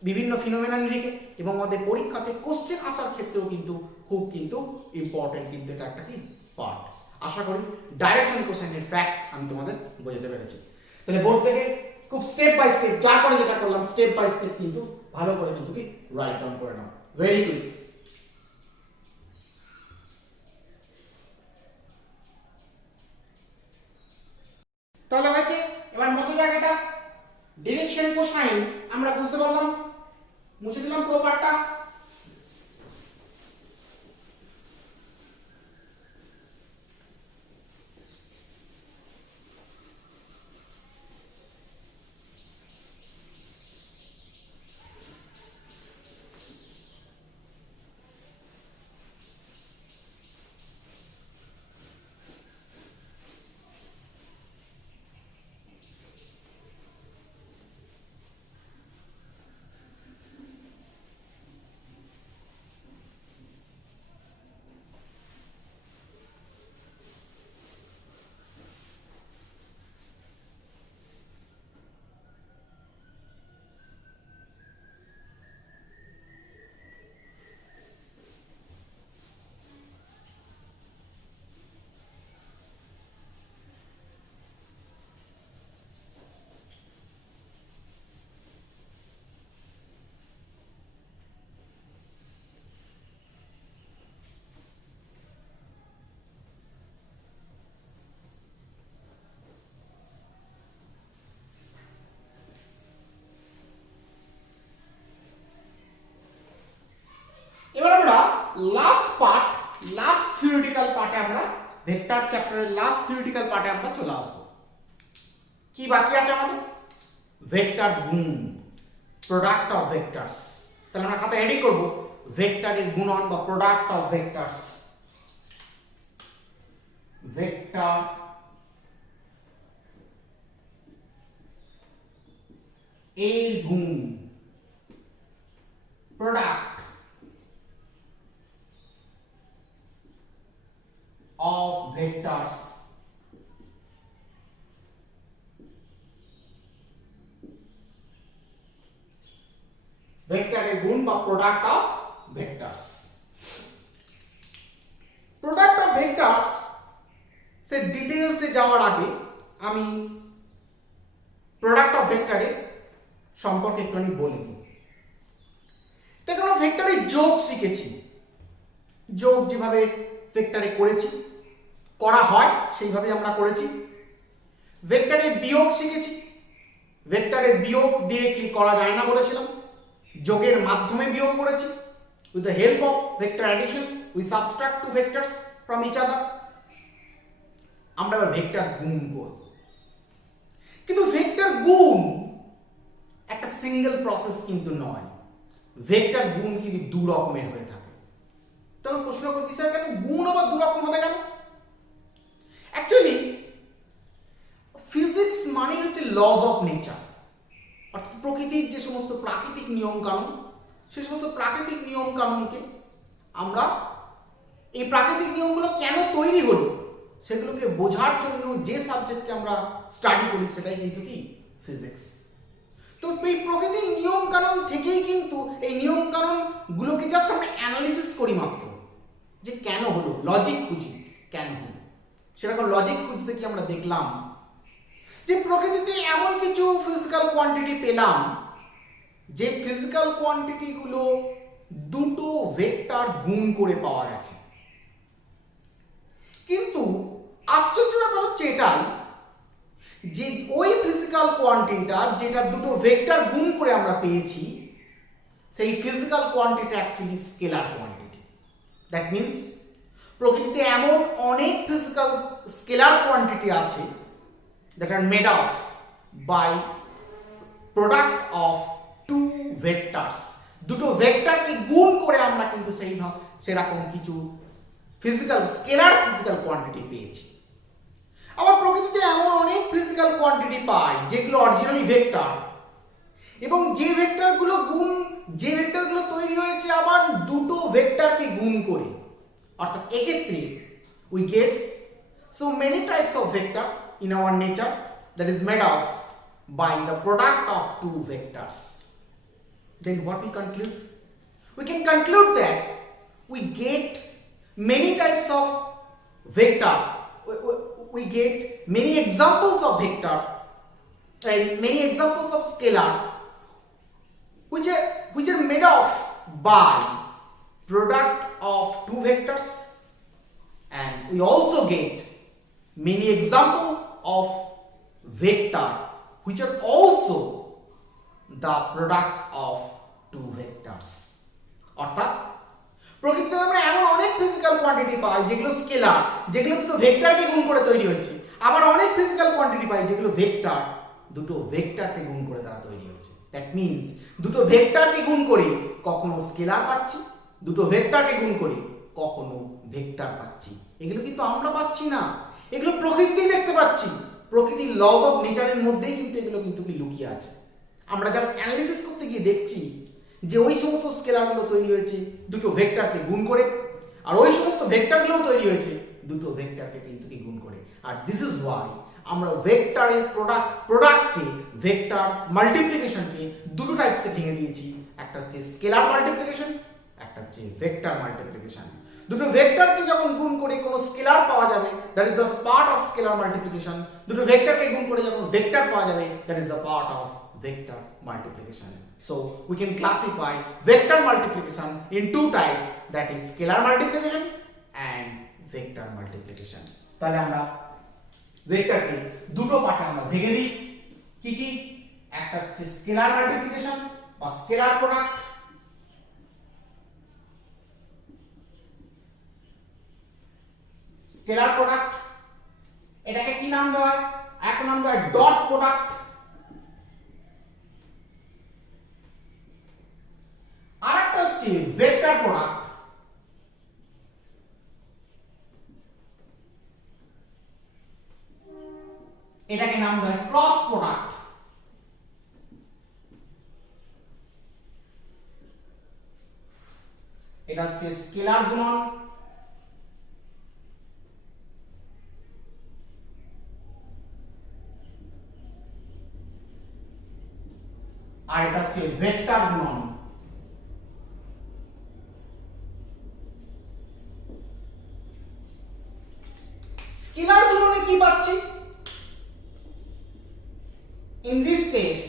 বিভিন্ন ফিনোমেনা নিরিখে এবং আমাদের পরীক্ষাতে কোশ্চেন আসার ক্ষেত্রেও কিন্তু খুব কিন্তু ইম্পর্টেন্ট কিন্তু এটা একটা কি পার্ট। আশা করি ডাইরেকশন কোসাইনের ফ্যাক্ট আমি তোমাদের বোঝাতে পেরেছি। তাহলে বোর্ড থেকে খুব স্টেপ বাই স্টেপ যা করে যেটা করলাম স্টেপ বাই স্টেপ কিন্তু ভালো করে কিন্তু কি রাইট ডাউন করে নাও ভেরি কুইক। তাহলে হয়েছে এবার মুছে যাক এটা ডিরেকশন কোসাইন আমরা বুঝতে পারলাম মুছে দিলাম পুরো পার্টটা। লাস্ট থিওরিটিক্যাল পার্টে আমরা ভেক্টর চ্যাপ্টারের লাস্ট থিওরিটিক্যাল পার্টে আমরা চলে আসবো। কি বাকি আছে আমাদের? ভেক্টর গুণ, প্রোডাক্ট অফ ভেক্টরস। তাহলে আমরা খাতায় হেডিং করব ভেক্টরের গুণন বা প্রোডাক্ট অফ ভেক্টরস। ভেক্টর এর গুণ, প্রোডাক্ট অফ ভেক্টরস। ভেক্টরের গুণ বা product of vectors. Product of vectors সে ডিটেইলসে যাওয়ার আগে আমি প্রোডাক্ট অফ ভেক্টরের সম্পর্কে একটুখানি বলি। দেখো আমরা ভেক্টরে যোগ শিখেছি, যোগ যেভাবে ভেক্টরে করা হয় সেইভাবে আমরা করেছি। ভেক্টরে বিয়োগ শিখেছি, ভেক্টরে বিয়োগ ডিরেক্টলি করা যায় না বলেছিলাম, যোগের মাধ্যমে বিয়োগ করেছি। With the help of vector addition we subtract two vectors from each other. আমরা এবার ভেক্টর গুণ করব। কিন্তু ভেক্টর গুণ একটা সিঙ্গেল প্রসেস কিন্তু নয়, ভেক্টর গুণ কিন্তু দু রকমের হয়ে থাকে। তখন প্রশ্ন করবি স্যার কেন গুণ আবার দু রকম হবে কেন? অ্যাকচুয়ালি ফিজিক্স মানে হচ্ছে লজ অফ নেচার, অর্থাৎ প্রকৃতির যে সমস্ত প্রাকৃতিক নিয়ম কানুন, সে সমস্ত প্রাকৃতিক নিয়ম কানুনকে আমরা এই প্রাকৃতিক নিয়মগুলো কেন তৈরি হলো সেগুলোকে বোঝার জন্য যে সাবজেক্টকে আমরা স্টাডি করি সেটাই কিন্তু কি ফিজিক্স। তো এই প্রকৃতির নিয়ম কানুন থেকেই কিন্তু এই নিয়ম কানুন গুলোকে জাস্ট আমরা অ্যানালিসিস করি মাত্র, যে কেন হলো, লজিক খুঁজি কেন হলো। সেরকম লজিক খুঁজতে কি আমরা দেখলাম যে প্রকৃতিতে এমন কিছু ফিজিক্যাল কোয়ান্টিটি পেলাম যে ফিজিক্যাল কোয়ান্টিটি গুলো দুটো ভেক্টর গুণ করে পাওয়া গেছে। কিন্তু আশ্চর্য ব্যাপার হচ্ছে এটাই যে ওই ফিজিক্যাল কোয়ান্টিটিটা যেটা দুটো ভেক্টর গুণ করে আমরা পেয়েছি, সেই physical quantity actually scalar quantity. That means প্রকৃতিতে এমন অনেক ফিজিক্যাল স্কেলার কোয়ান্টিটি আছে that are made of by product of two vectors। দুটো ভেক্টরকে গুণ করে আমরা কিন্তু সেরকম কিছু স্কেলার ফিজিক্যাল কোয়ান্টিটি পেয়েছি। আবার প্রকৃতিতে এমন অনেক ফিজিক্যাল কোয়ান্টিটি পাই যেগুলো অরিজিনালি ভেক্টর, এবং যে ভেক্টরগুলো তৈরি হয়েছে আবার দুটো ভেক্টরকে গুণ করে। অর্থাৎ এক্ষেত্রে we get so many types of vector in our nature that is made of by the product of two vectors. Then what we conclude? We can conclude that we get many types of vector, we get many examples of vector and many examples of scalar which are made of by product of two vectors, and we also get many examples of vector which are also the product of two vectors। অর্থাৎ প্রকৃতিতে আমরা এমন অনেক physical quantity পাই যেগুলো scalar, যেগুলো দুটো ভেক্টরকে গুণ করে তৈরি হয়েছে, আবার অনেক ফিজিক্যাল কোয়ান্টিটি পাই যেগুলো ভেক্টর দুটো ভেক্টরকে গুণ করে তারা তৈরি হয়েছে। দ্যাট মিনস দুটো ভেক্টরকে গুণ করে কখনো স্কেলার পাচ্ছি, দুটো ভেক্টরকে গুণ করে কখনো ভেক্টর পাচ্ছি। এগুলো কিন্তু আমরা পাচ্ছি না, এগুলো প্রকৃতিতেই দেখতে পাচ্ছি। প্রকৃতির লজ অফ নেচারের মধ্যেই কিন্তু এগুলো কিন্তু কি লুকিয়ে আছে। আমরা জাস্ট অ্যানালিসিস করতে গিয়ে দেখছি যে ওই সমস্ত স্কেলারগুলো তৈরি হয়েছে দুটো ভেক্টরকে গুণ করে, আর ওই সমস্ত ভেক্টরগুলোও তৈরি হয়েছে দুটো ভেক্টরকে কিন্তু কি গুণ করে। আর দিস ইজ ওয়াই আমরা ভেক্টরের প্রোডাক্টকে ভেক্টর মাল্টিপ্লিকেশনকে দুটো টাইপসে ভেঙে দিয়েছি। একটা হচ্ছে স্কেলার মাল্টিপ্লিকেশন, একটা হচ্ছে ভেক্টর মাল্টিপ্লিকেশন। দুটো ভেক্টরকে যখন গুণ করে কোনো স্কেলার পাওয়া যাবে, that is the part of scalar multiplication. দুটো ভেক্টরকে গুণ করে যখন ভেক্টর পাওয়া যাবে, that is the part of vector multiplication. So we can classify vector multiplication in two types, that is scalar multiplication and vector multiplication. তাহলে আমরা ভেক্টরকে দুটো পার্টে আমরা ভেঙে দিই। কি কি? একটা হচ্ছে স্কেলার মাল্টিপ্লিকেশন বা স্কেলার প্রোডাক্ট, স্কেলার প্রোডাক্ট, এটাকে কি নাম দেওয়া হয়? এক নাম দেওয়া হয় ডট প্রোডাক্ট। আর একটা হচ্ছে ভেক্টর প্রোডাক্ট, এটাকে নাম দেওয়া হয় ক্রস প্রোডাক্ট। এটা হচ্ছে স্কেলার গুণন, আর এটা হচ্ছে ভেক্টর গুণন। স্কেলার গুণনে কি পাচ্ছি? In this case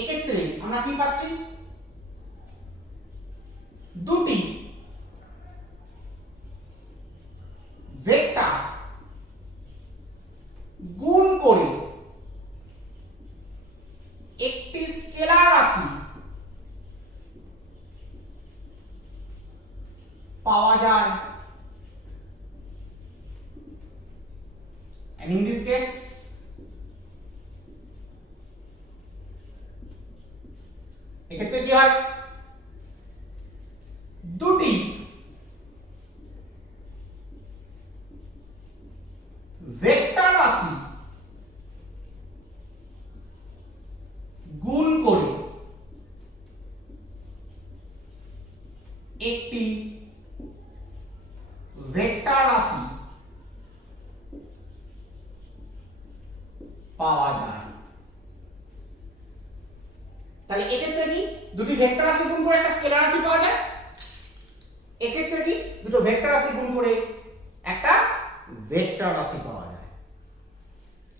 এক্ষেত্রে আমরা কি পাচ্ছি? দুটি ভেক্টর গুণ করে একটি স্কেলার রাশি পাওয়া যায়। and in this case এক্ষেত্রে কি হয়? দুটি ভেক্টর রাশি গুণ করে একটি ভেক্টর রাশি পাওয়া যায়। তাহলে এক্ষেত্রে কি দুটি ভেক্টর রাশি গুণ করে একটা স্কেলার রাশি পাওয়া যায়, এক্ষেত্রে কি দুটো ভেক্টর রাশি গুণ করে একটা ভেক্টর রাশি পাওয়া যায়,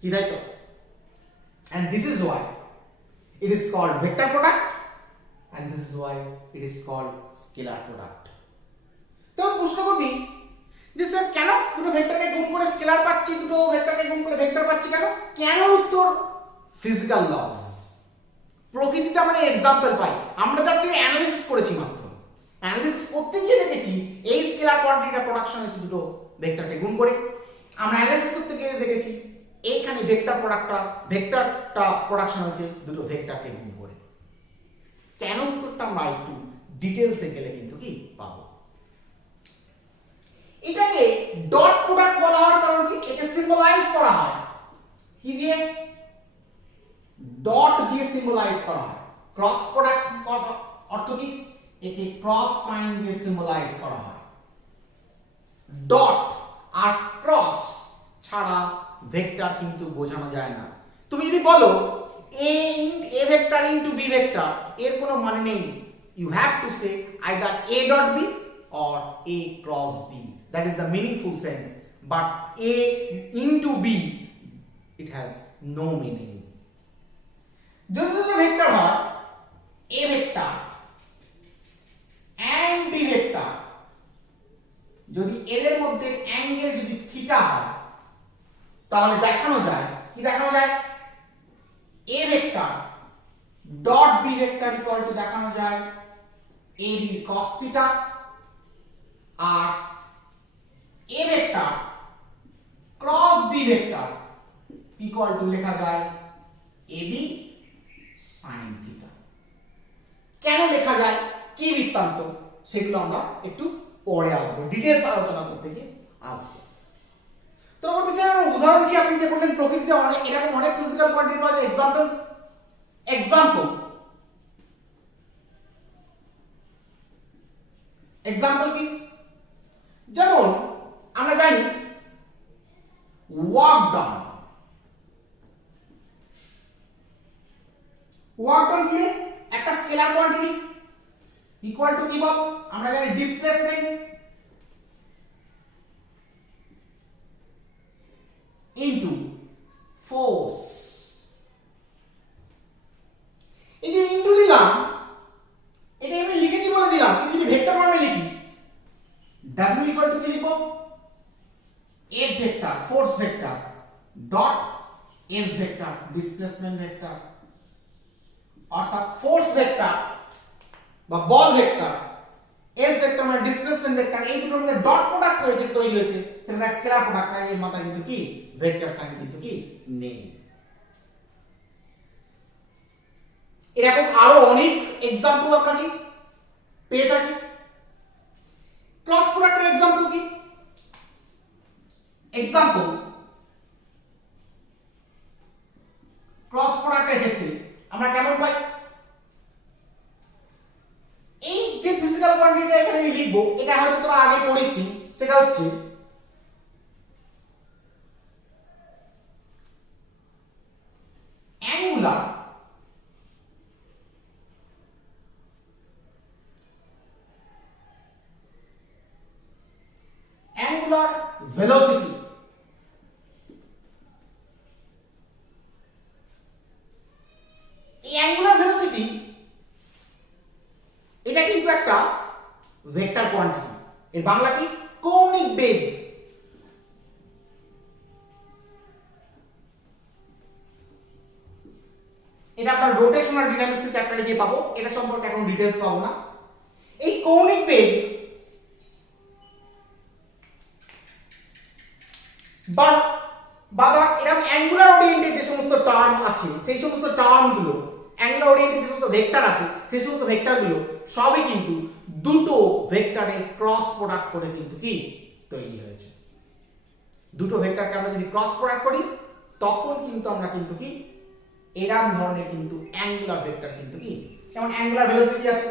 কি তাই তো? and this is why it is called vector product and this is why it is called scalar product. তো প্রশ্ন করবি যে স্যার কেন দুটো ভেক্টরকে গুণ করে স্কেলার পাচ্ছি, দুটো ভেক্টরকে গুণ করে ভেক্টর পাচ্ছি কেন? কেন উত্তর ফিজিক্যাল লস। প্রকৃতিতে আমরা এক্সাম্পল পাই, আমরা জাস্ট এর অ্যানালিসিস করেছি মাত্র। অ্যানালিসিস করতে গিয়ে দেখেছি এই স্কেলার কোয়ান্টিটিটা প্রোডাকশন হচ্ছে দুটো ভেক্টরকে গুণ করে। আমরা অ্যানালিসিস করতে গিয়ে দেখেছি এইখানে ভেক্টরটা প্রোডাকশন হচ্ছে দুটো ভেক্টরকে গুণ করে। কেন উত্তরটা আমরা একটু ডিটেইলসে গেলে কিন্তু কি পাবো। এটাকে ডট প্রোডাক্ট বলা হওয়ার কারণ কি? একে সিম্বলাইজ করা হয় কি দিয়ে? ডট দিয়ে সিম্বলাইজ করা হয়। ক্রস প্রোডাক্ট অর্থ কি? একে ক্রস সাইন দিয়ে সিম্বলাইজ করা হয়। ডট আর ক্রস ছাড়া ভেক্টর কিন্তু বোঝানো যায় না। তুমি যদি বলো a vector into b vector, এর কোনো মানে নেই। you have to say either a dot b or a cross b, that is the meaningful sense, but a into b it has no meaning. যদি দুটো ভেক্টর হয় a vector and b vector, যদি এদের মধ্যে angle যদি theta হয় তাহলে দেখানো যায় কি? দেখানো যায় a vector dot b vector equal to দেখানো যায় ab cos থিটা, আর a vector cross b vector equal to লেখা যায় ab sin থিটা। কেন লেখা যায়, কি বৃত্তান্ত, সেগুলো আমরা একটু পরে আসবো, ডিটেইলস আলোচনা করতে গিয়ে আসবো। তো উদাহরণ কি আপনি যে বললেন প্রকৃতিতে অনেক এরকম অনেক ফিজিক্যাল কোয়ান্টিটি পাওয়া যায়। এক্সাম্পল কি? যেমন আমরা জানি ওয়ার্ক ডান কি একটা স্কেলার কোয়ান্টিটি ইকুয়াল টু কি বল? আমরা জানি ডিসপ্লেসমেন্ট ইনটু ফোর্স। এই যে ইনটু দিলাম, এটা আমি লিখেছি বলে দিলাম, কিন্তু যদি ভেক্টর ফর্মে লিখি w ইকুয়াল টু কি লিখব? f vector force vector dot s vector displacement vector অর্থাৎ ফোর্স ভেক্টর বা বল ভেক্টর, এস ভেক্টর মানে ডিসপ্লেসমেন্ট ভেক্টর, এই দুটোর মধ্যে ডট প্রোডাক্ট হয়েছে, তৈরি হয়েছে, সেটা স্কেলার প্রোডাক্ট, এর মাথায় কিন্তু কি ভেক্টর সাইন কিন্তু কি নেই। এরকম আরো অনেক এক্সাম্পল আমরা কি পেয়ে থাকি। ক্রস প্রোডাক্টের এক্সাম্পল কি? এক্সাম্পল ক্রস প্রোডাক্টের ক্ষেত্রে আমরা কেমন পাই? এই যে ফিজিক্যাল কোয়ান্টিটিটা এখানে আমি লিখবো, এটা হয়তো তোরা আগে পড়িসনি, সেটা হচ্ছে অ্যাঙ্গুলার ভেলোসিটি। এই অ্যাঙ্গুলার ভেলোসিটি এটা কিন্তু একটা ভেক্টর কোয়ান্টিটি, এর বাংলা কি? কৌণিক বেগ। এটা আমরা রোটেশনাল ডাইনামিক্স চ্যাপ্টারে গিয়ে পাবো, এটা সম্পর্কে এখন ডিটেইলস পাবো না। এই কৌণিক বেগ বা এরকম অ্যাঙ্গুলার ওরিয়েন্টেড যে সমস্ত টার্ম আছে, সেই সমস্ত টার্মগুলো, অ্যাঙ্গুলার ওরিয়েন্টেড যে সমস্ত ভেক্টর আছে, সেই সমস্ত ভেক্টরগুলো সবই কিন্তু দুটো ভেক্টরের ক্রস প্রোডাক্ট করে কিন্তু কি তৈরি হয়েছে। দুটো ভেক্টরকে আমরা যদি ক্রস প্রোডাক্ট করি, তখন কিন্তু আমরা কিন্তু কি এরকম ধরনের কিন্তু অ্যাঙ্গুলার ভেক্টর কিন্তু কি, যেমন অ্যাঙ্গুলার ভেলোসিটি আছে,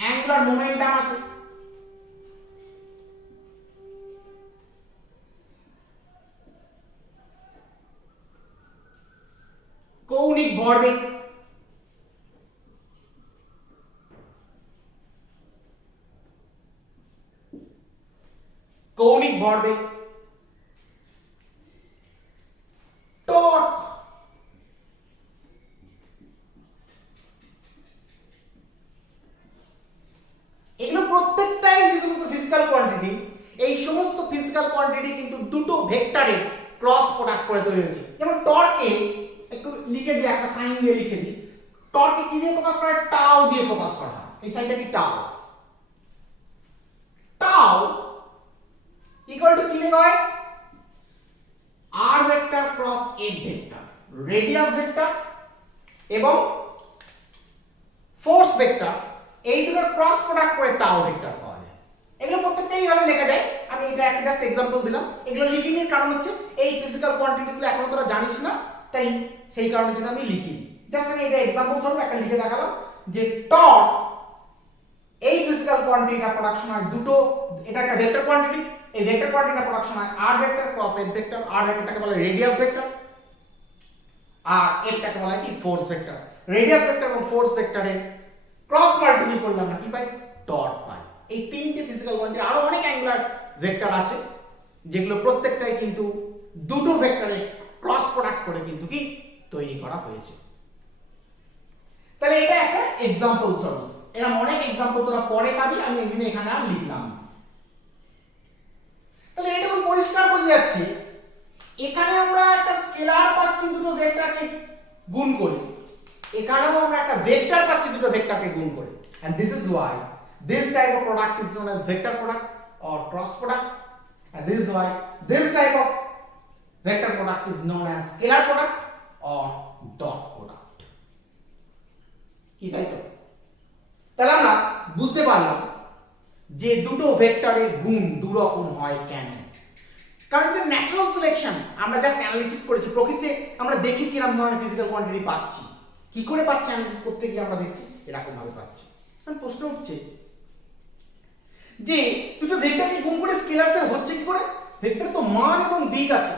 অ্যাঙ্গুলার মোমেন্টাম আছে, কৌণিক ভরবেগ, কৌণিক ভরবেগ, টর্ক, এগুলো প্রত্যেকটাই যে সমস্ত ফিজিক্যাল কোয়ান্টিটি, এই সমস্ত ফিজিক্যাল কোয়ান্টিটি কিন্তু দুটো ভেক্টরের ক্রস প্রোডাক্ট করে তৈরি হয়েছে। যেমন টর্কে একটু লিখে দিই, একটা সাইন দিয়ে লিখে দিই, টর্কে কি দিয়ে প্রকাশ করা হয়? টাও দিয়ে প্রকাশ করা হয়। এই সাইনটা কি টাও, টাও ইকুয়াল টু কি লেখা হয়? R vector cross F vector, radius vector এবং ফোর্স ভেক্টর, এই দুটোর ক্রস প্রোডাক্ট করে টাও ভেক্টর পাওয়া যায়। এগুলো প্রত্যেকটা এইভাবে লেখা যায়। আমি এটা একটা জাস্ট এক্সাম্পল দিলাম। এগুলো লিখিংয়ের কারণ হচ্ছে এই ফিজিক্যাল কোয়ান্টিটিগুলো এখন তোরা জানিস না, তাই সেই কারণের জন্য আমি লিখি। জাস্ট আমি এটা এক্সাম্পল স্বরূপ একটা লিখে দেখালাম যে টর্ক এই ফিজিক্যাল কোয়ান্টিটিটা প্রোডাকশন হয় দুটো, এটা একটা ভেক্টর কোয়ান্টিটি, এই ভেক্টর কোয়ান্টিটিটা প্রোডাকশন হয় R vector cross F vector. আর ভেক্টরটাকে বলা হয় রেডিয়াস ভেক্টর, আর এফটাকে বলা হয় কি ফোর্স ভেক্টর। রেডিয়াস ভেক্টর এবং ফোর্স ভেক্টরের ক্রস মাল্টিপ্লাই করলে আমরা কি পাই? টর্ক পাই। এই তিনটে ফিজিক্যাল কোয়ান্টিটি, আরো অনেক অ্যাঙ্গুলার ভেক্টর আছে যেগুলো প্রত্যেকটাই কিন্তু দুটো ভেক্টরের ক্রস প্রোডাক্ট করে কিন্তু কি তৈরি করা হয়েছে। তাহলে এটা একটা এক্সাম্পল স্বরূপ। এরকম অনেক এক্সাম্পল তোরা পরে পাবি, আমি এখানে এখানে আর লিখলাম। তাহলে এটা খুব পরিষ্কার বোঝা যাচ্ছে, এখানে আমরা একটা স্কেলার পাচ্ছি দুটো ভেক্টরকে গুণ করি, এখানেও আমরা একটা ভেক্টর পাচ্ছি দুটো ভেক্টরকে গুণ করি। and this is why this type of product is known as vector product or cross product, and this is why this type of vector product is known as scalar product or dot product. কি তাই তো? তাহলে আমরা বুঝতে পারলাম যে দুটো ভেক্টরের গুণ দুই রকম হয় কেন। কারণ এটা ন্যাচারাল সিলেকশন, আমরা জাস্ট অ্যানালিসিস করেছি। প্রকৃতিতে আমরা দেখেছি এরকম ধরনের ফিজিক্যাল কোয়ান্টিটি পাচ্ছি, কি করে পাচ্ছি অ্যানালিসিস করতে গিয়ে আমরা দেখছি এরকম ভাবে পাচ্ছি। এখন প্রশ্ন উঠছে যে দুটো ভেক্টরকে গুণ করে স্কেলার সেল হচ্ছে কি করে? ভেক্টরে তো মান এবং দিক আছে,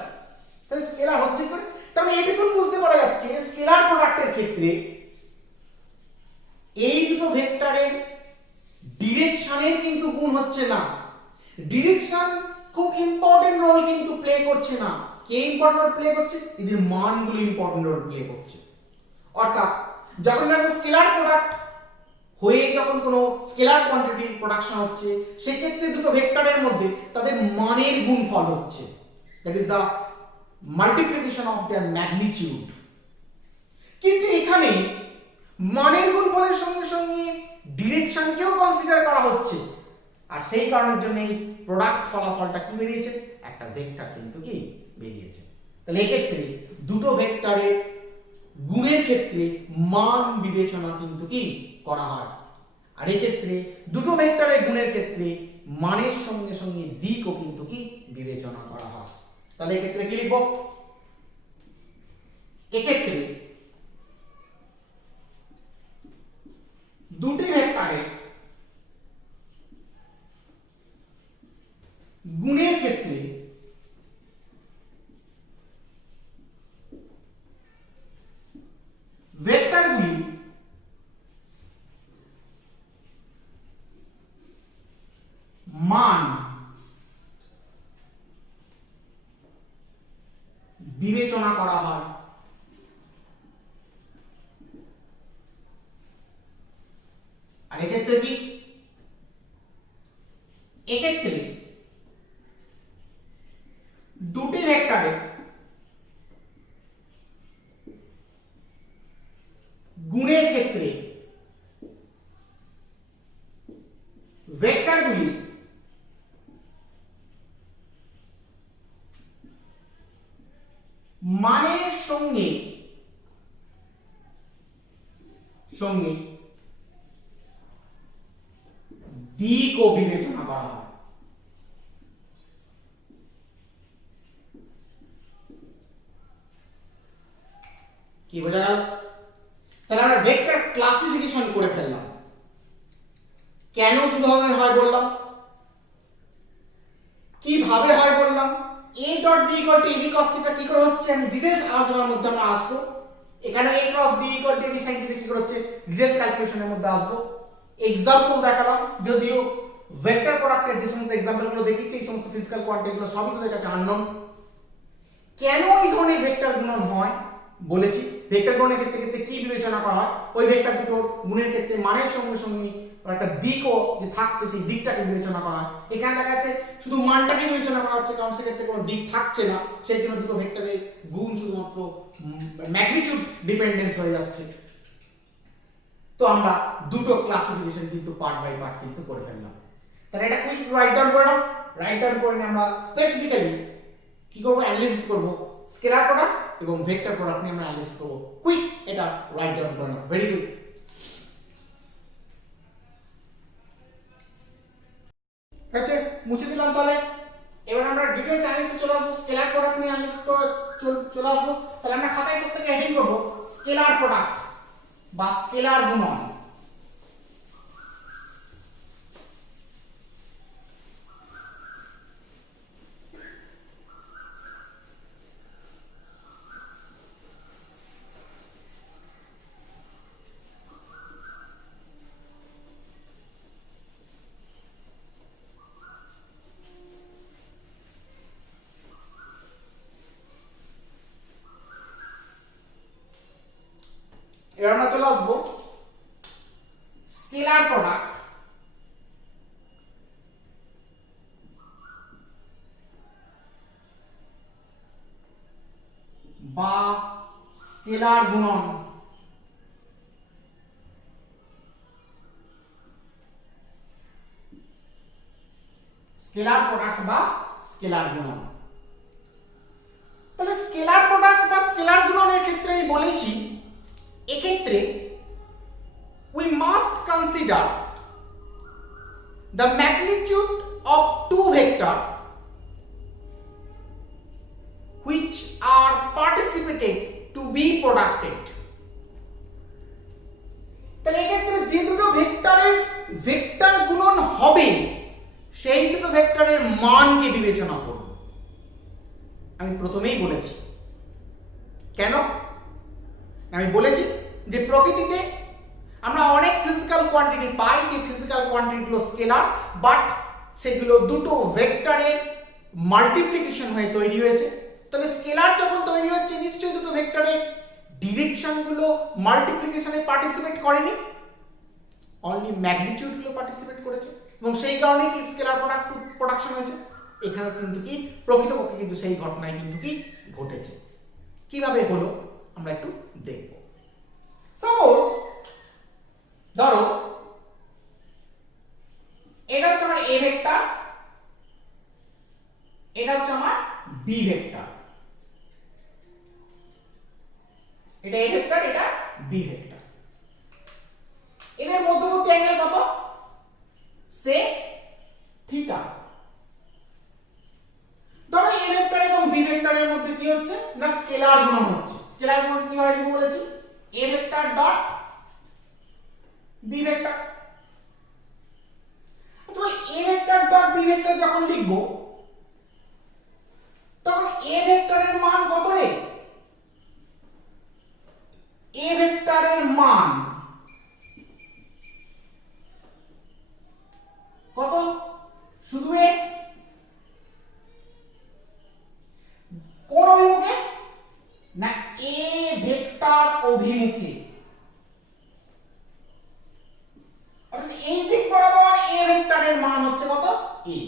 তাহলে স্কেলার হচ্ছে কি করে? তার মানে এটুকুন বুঝতে পারা যাচ্ছে স্কেলার প্রোডাক্টের ক্ষেত্রে এই দুটো ভেক্টরের ডিরেকশনের কিন্তু গুণ হচ্ছে না। ডিরেকশন খুব ইম্পর্টেন্ট রোল কিন্তু প্লে করছে না। কে ইম্পর্টেন্ট রোল প্লে করছে? এদের মানগুলো ইম্পর্টেন্ট রোল প্লে করছে। অর্থাৎ যখন একটা স্কেলার প্রোডাক্ট হয়ে যখন কোনো স্কেলার কোয়ান্টিটির প্রোডাকশন হচ্ছে, সেক্ষেত্রে দুটো ভেক্টরের মধ্যে তাদের মানের গুণফল হচ্ছে, that is the multiplication of their magnitude. কিন্তু এখানে মানের গুণফলের সঙ্গে সঙ্গে ডিরেকশনকেও কনসিডার করা হচ্ছে, আর সেই কারণের জন্য এই প্রোডাক্ট ফলাফলটা কি বেরিয়েছে, একটা ভেক্টর কিন্তু কি বেরিয়েছে। তাহলে এক্ষেত্রে দুটো ভেক্টরের গুণের ক্ষেত্রে মান বিবেচনা কিন্তু কি করা হয়, আর এক্ষেত্রে দুটো ভেক্টরের গুণের ক্ষেত্রে মানের সঙ্গে সঙ্গে দিকও কিন্তু কি বিবেচনা করা হয়। তাহলে এক্ষেত্রে কি লিখব, এক্ষেত্রে দুটি ভেক্টরের গুণের ক্ষেত্রে ভেক্টরগুলি মান বিবেচনা করা হয়। আর এক্ষেত্রে কি, এক্ষেত্রে দুটি ভেক্টরের গুণের ক্ষেত্রে ভেক্টরগুলি মানের সঙ্গে সঙ্গে দিকও বিবেচনা করা হয়। কি বোঝা গেল? তাহলে আমরা ভেক্টর ক্লাসিফিকেশন করে ফেললাম। কেন দু ধরনের হয় বললাম, কিভাবে হয় বললাম, a dot b equal to ab cos theta কি করে হচ্ছে আমি ডিটেইলস আলোচনার মধ্যে আমরা আসবো। এখানে a cross b equal to ab sin theta কি করে হচ্ছে ডিটেইলস ক্যালকুলেশনের মধ্যে আসবো। এক্সাম্পল দেখালাম, যদিও ভেক্টর প্রোডাক্টের যে সমস্ত এক্সাম্পল গুলো দেখিয়েছি এই সমস্ত ফিজিক্যাল কোয়ান্টিটি গুলো সবই তোদের কাছে আননোন। কেন এই ধরনের ভেক্টর গুণন হয় বলেছি, ভেক্টর গুণনের ক্ষেত্রে কি বিবেচনা করা হয়, ওই ভেক্টর দুটোর গুণের ক্ষেত্রে মানের সঙ্গে সঙ্গে একটা দিকও যে থাকছে সেই দিকটাকে বিবেচনা করা হয়। এখানে দেখা যাচ্ছে শুধু মানটাকে বিবেচনা করা হচ্ছে, কারণ সেক্ষেত্রে কোনো দিক থাকছে না, সেই জন্য দুটো ভেক্টরের গুণ শুধুমাত্র ম্যাগনিটিউড ডিপেন্ডেন্স হয়ে যাচ্ছে। তো আমরা দুটো ক্লাসিফিকেশন কিন্তু পার্ট বাই পার্ট কিন্তু করে ফেললাম। তাহলে এটা কুইক রাইট ডাউন করে নাও। রাইট ডাউন করে নিয়ে আমরা স্পেসিফিক্যালি কি করব, অ্যানালিসিস করব স্কেলার প্রোডাক্ট এবং ভেক্টর প্রোডাক্ট নিয়ে আমরা অ্যানালিসিস করব। কুইক এটা রাইট ডাউন করে নাও, ভেরি কুইক। আচ্ছা মুছে দিলাম। তাহলে এবার আমরা ডিটেইলস অ্যানালিসিস চলে আসবো, স্কেলার প্রোডাক্ট নিয়ে অ্যানালিসিস চলে আসবো। তাহলে আমরা খাতায় প্রত্যেকটা হেডিং করব স্কেলার প্রোডাক্ট বা স্কেলার গুণন। এবার আমরা চলে আসবো স্কেলার প্রোডাক্ট বা স্কেলার গুণন। স্কেলার প্রোডাক্ট বা স্কেলার গুণন। তাহলে স্কেলার প্রোডাক্ট বা স্কেলার গুণনের ক্ষেত্রে আমি বলেছি, এক্ষেত্রে we must consider the magnitude of two vectors which are participated to be producted. তাহলে এক্ষেত্রে যে দুটো ভেক্টরের ভেক্টর গুণন হবে সেই দুটো ভেক্টরের মানকে বিবেচনা করব। আমি প্রথমেই বলেছি, কেন আমি বলেছি যে প্রকৃতিতে আমরা অনেক ফিজিক্যাল কোয়ান্টিটি পাই, যে ফিজিক্যাল কোয়ান্টিটিগুলো স্কেলার, বাট সেগুলো দুটো ভেক্টরের মাল্টিপ্লিকেশন হয়ে তৈরি হয়েছে। তাহলে স্কেলার যখন তৈরি হচ্ছে নিশ্চয়ই দুটো ভেক্টরের ডিরেকশনগুলো মাল্টিপ্লিকেশনে পার্টিসিপেট করেনি, অনলি ম্যাগনিটিউডগুলো পার্টিসিপেট করেছে, এবং সেই কারণেই কি স্কেলার প্রোডাকশন হয়েছে। এখানে কিন্তু কি প্রকৃতপক্ষে কিন্তু সেই ঘটনায় কিন্তু কি ঘটেছে। কিভাবে হলো আমরা একটু দেখব। সাপোজ ধরো এটা হচ্ছে আমার এ ভেক্টর, এটা হচ্ছে আমার বি ভেক্টর, এটা এ ভেক্টর, এটা বি ভেক্টর। এদের মধ্যবর্তী অ্যাঙ্গেল কত? সে থিটা। ধরো এ ভেক্টর এবং বি ভেক্টরের মধ্যে কি হচ্ছে না স্কেলার গুণন হচ্ছে। স্কেলার গুণন কিভাবে লিখব বলেছি? A vector dot B vector. আচ্ছা A vector dot B vector যখন লিখব তখন এ ভেক্টরের মান কত রে? এ ভেক্টরের মান কত? শুধু এ। কোন অভিমুখে? না এ ভেক্টর অভিমুখে। অর্থাৎ এই দিক বরাবর এ ভেক্টরের মান হচ্ছে কত? এ।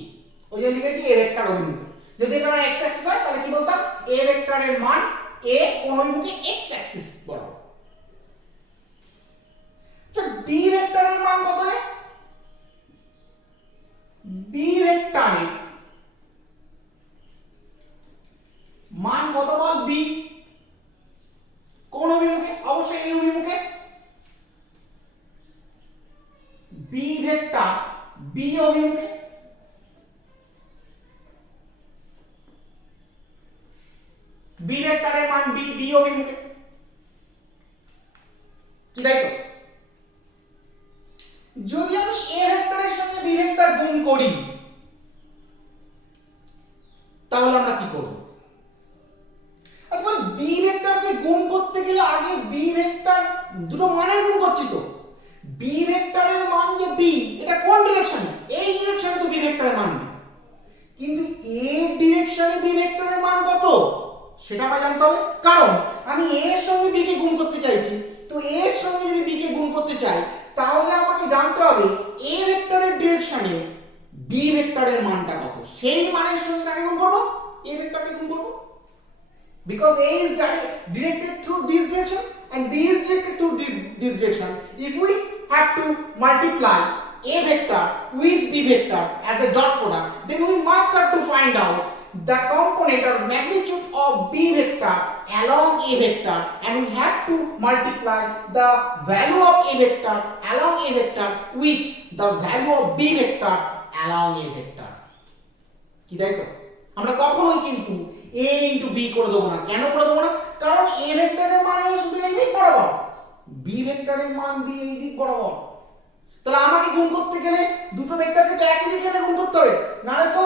ওই জন্য লিখেছি এ ভেক্টর অভিমুখে। যদি এটা আমার এক্স অ্যাক্সিস হয় তাহলে কি বলতাম? এ ভেক্টরের মান এ কোন অভিমুখে? এক্স অ্যাক্সিস বরাবর। আচ্ছা বি ভেক্টরের মান কত রে? বি ভেক্টরের মান কত বল? বি কোন অভিমুখে? অবশ্যই এই অভিমুখে। বি ভেক্টর বি অভিমুখে। বি ভেক্টরের মান বি বি অভিমুখে। কি তাই তো? যদি আমি এ ভেক্টরের সঙ্গে বি ভেক্টর গুণ করি তাহলে আমরা কি করব? আচ্ছা বি ভেক্টরকে গুণ করতে গেলে আগে বি ভেক্টর দুটো মানের গুণ করছি তো। বি ভেক্টরের মান যে বি, এটা কোন ডিরেকশনে? এই ডিরেকশনে তো বি ভেক্টরের মান নেই, কিন্তু এই ডিরেকশনে বি ভেক্টরের মান কত সেটা আমায় জানতে হবে। কারণ আমি এ এর সঙ্গে বি কে গুণ করতে চাইছি, তো এ এর সঙ্গে যদি বি কে গুণ করতে চাই তাহলে আমাকে জানতে হবে এ ভেক্টরের ডিরেকশনে বি ভেক্টরের মানটা কত। সেই মানের সঙ্গে কাকে গুণ করব? এ ভেক্টরকে গুণ করব। Because A is directed through this direction and B is directed through this direction. If we have to multiply A vector with B vector as a dot product, then we must have to find out the component or magnitude of B vector along A vector, and we have to multiply the value of A vector along A vector with the value of B vector along A vector. কি তাই তো? আমরা কখনোই কিন্তু a into b করে দেবো না। কেন করে দেবো না? কারণ a ভেক্টরের মান শুধু এই দিক বরাবর, b ভেক্টরের মান b এই দিক বরাবর। তাহলে আমাকে গুণ করতে গেলে দুটো ভেক্টরকে তো একই দিকে গুণ করতে হবে, নাহলে তো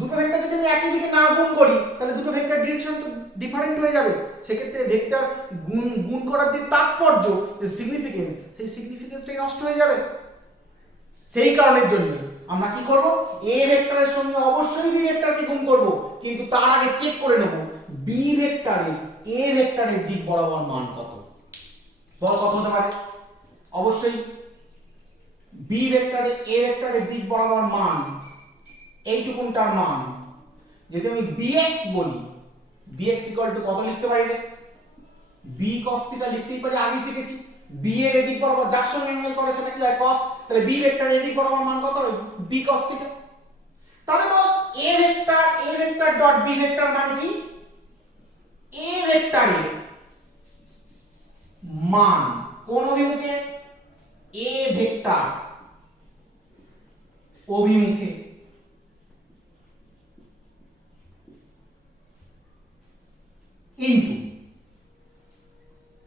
দুটো ভেক্টরকে যদি একই দিকে না গুণ করি তাহলে দুটো ভেক্টর ডিরেকশন তো ডিফারেন্ট হয়ে যাবে। সেক্ষেত্রে ভেক্টর গুণ করার যে তাৎপর্য, যে সিগনিফিকেন্স, সেই সিগনিফিকেন্সটাই নষ্ট হয়ে যাবে। সেই কারণের জন্য আমরা কি করব? এ ভেক্টরের সঙ্গে অবশ্যই বি ভেক্টরকে গুণ করব, কিন্তু তার আগে চেক করে নেব বি ভেক্টরের এ ভেক্টরের দিক বরাবর মান কত। বল কত হতে পারে? অবশ্যই বি ভেক্টরের এ ভেক্টরের দিক বরাবর মান এইটুকুনটার মান যদি আমি bx বলি, bx কত লিখতে পারি রে? b cos θ লিখতেই পারি, আগে শিখেছি। b এর এদিক বরাবর যার সঙ্গে অ্যাঙ্গেল করে সেটা কি হয়? cos। তাহলে b ভেক্টরের এদিক বরাবর মান কত হবে? b cos θ। তাহলে বল a vector dot b vector মানে কি? a ভেক্টরের মান কোন অভিমুখে? a ভেক্টর অভিমুখে ইনটু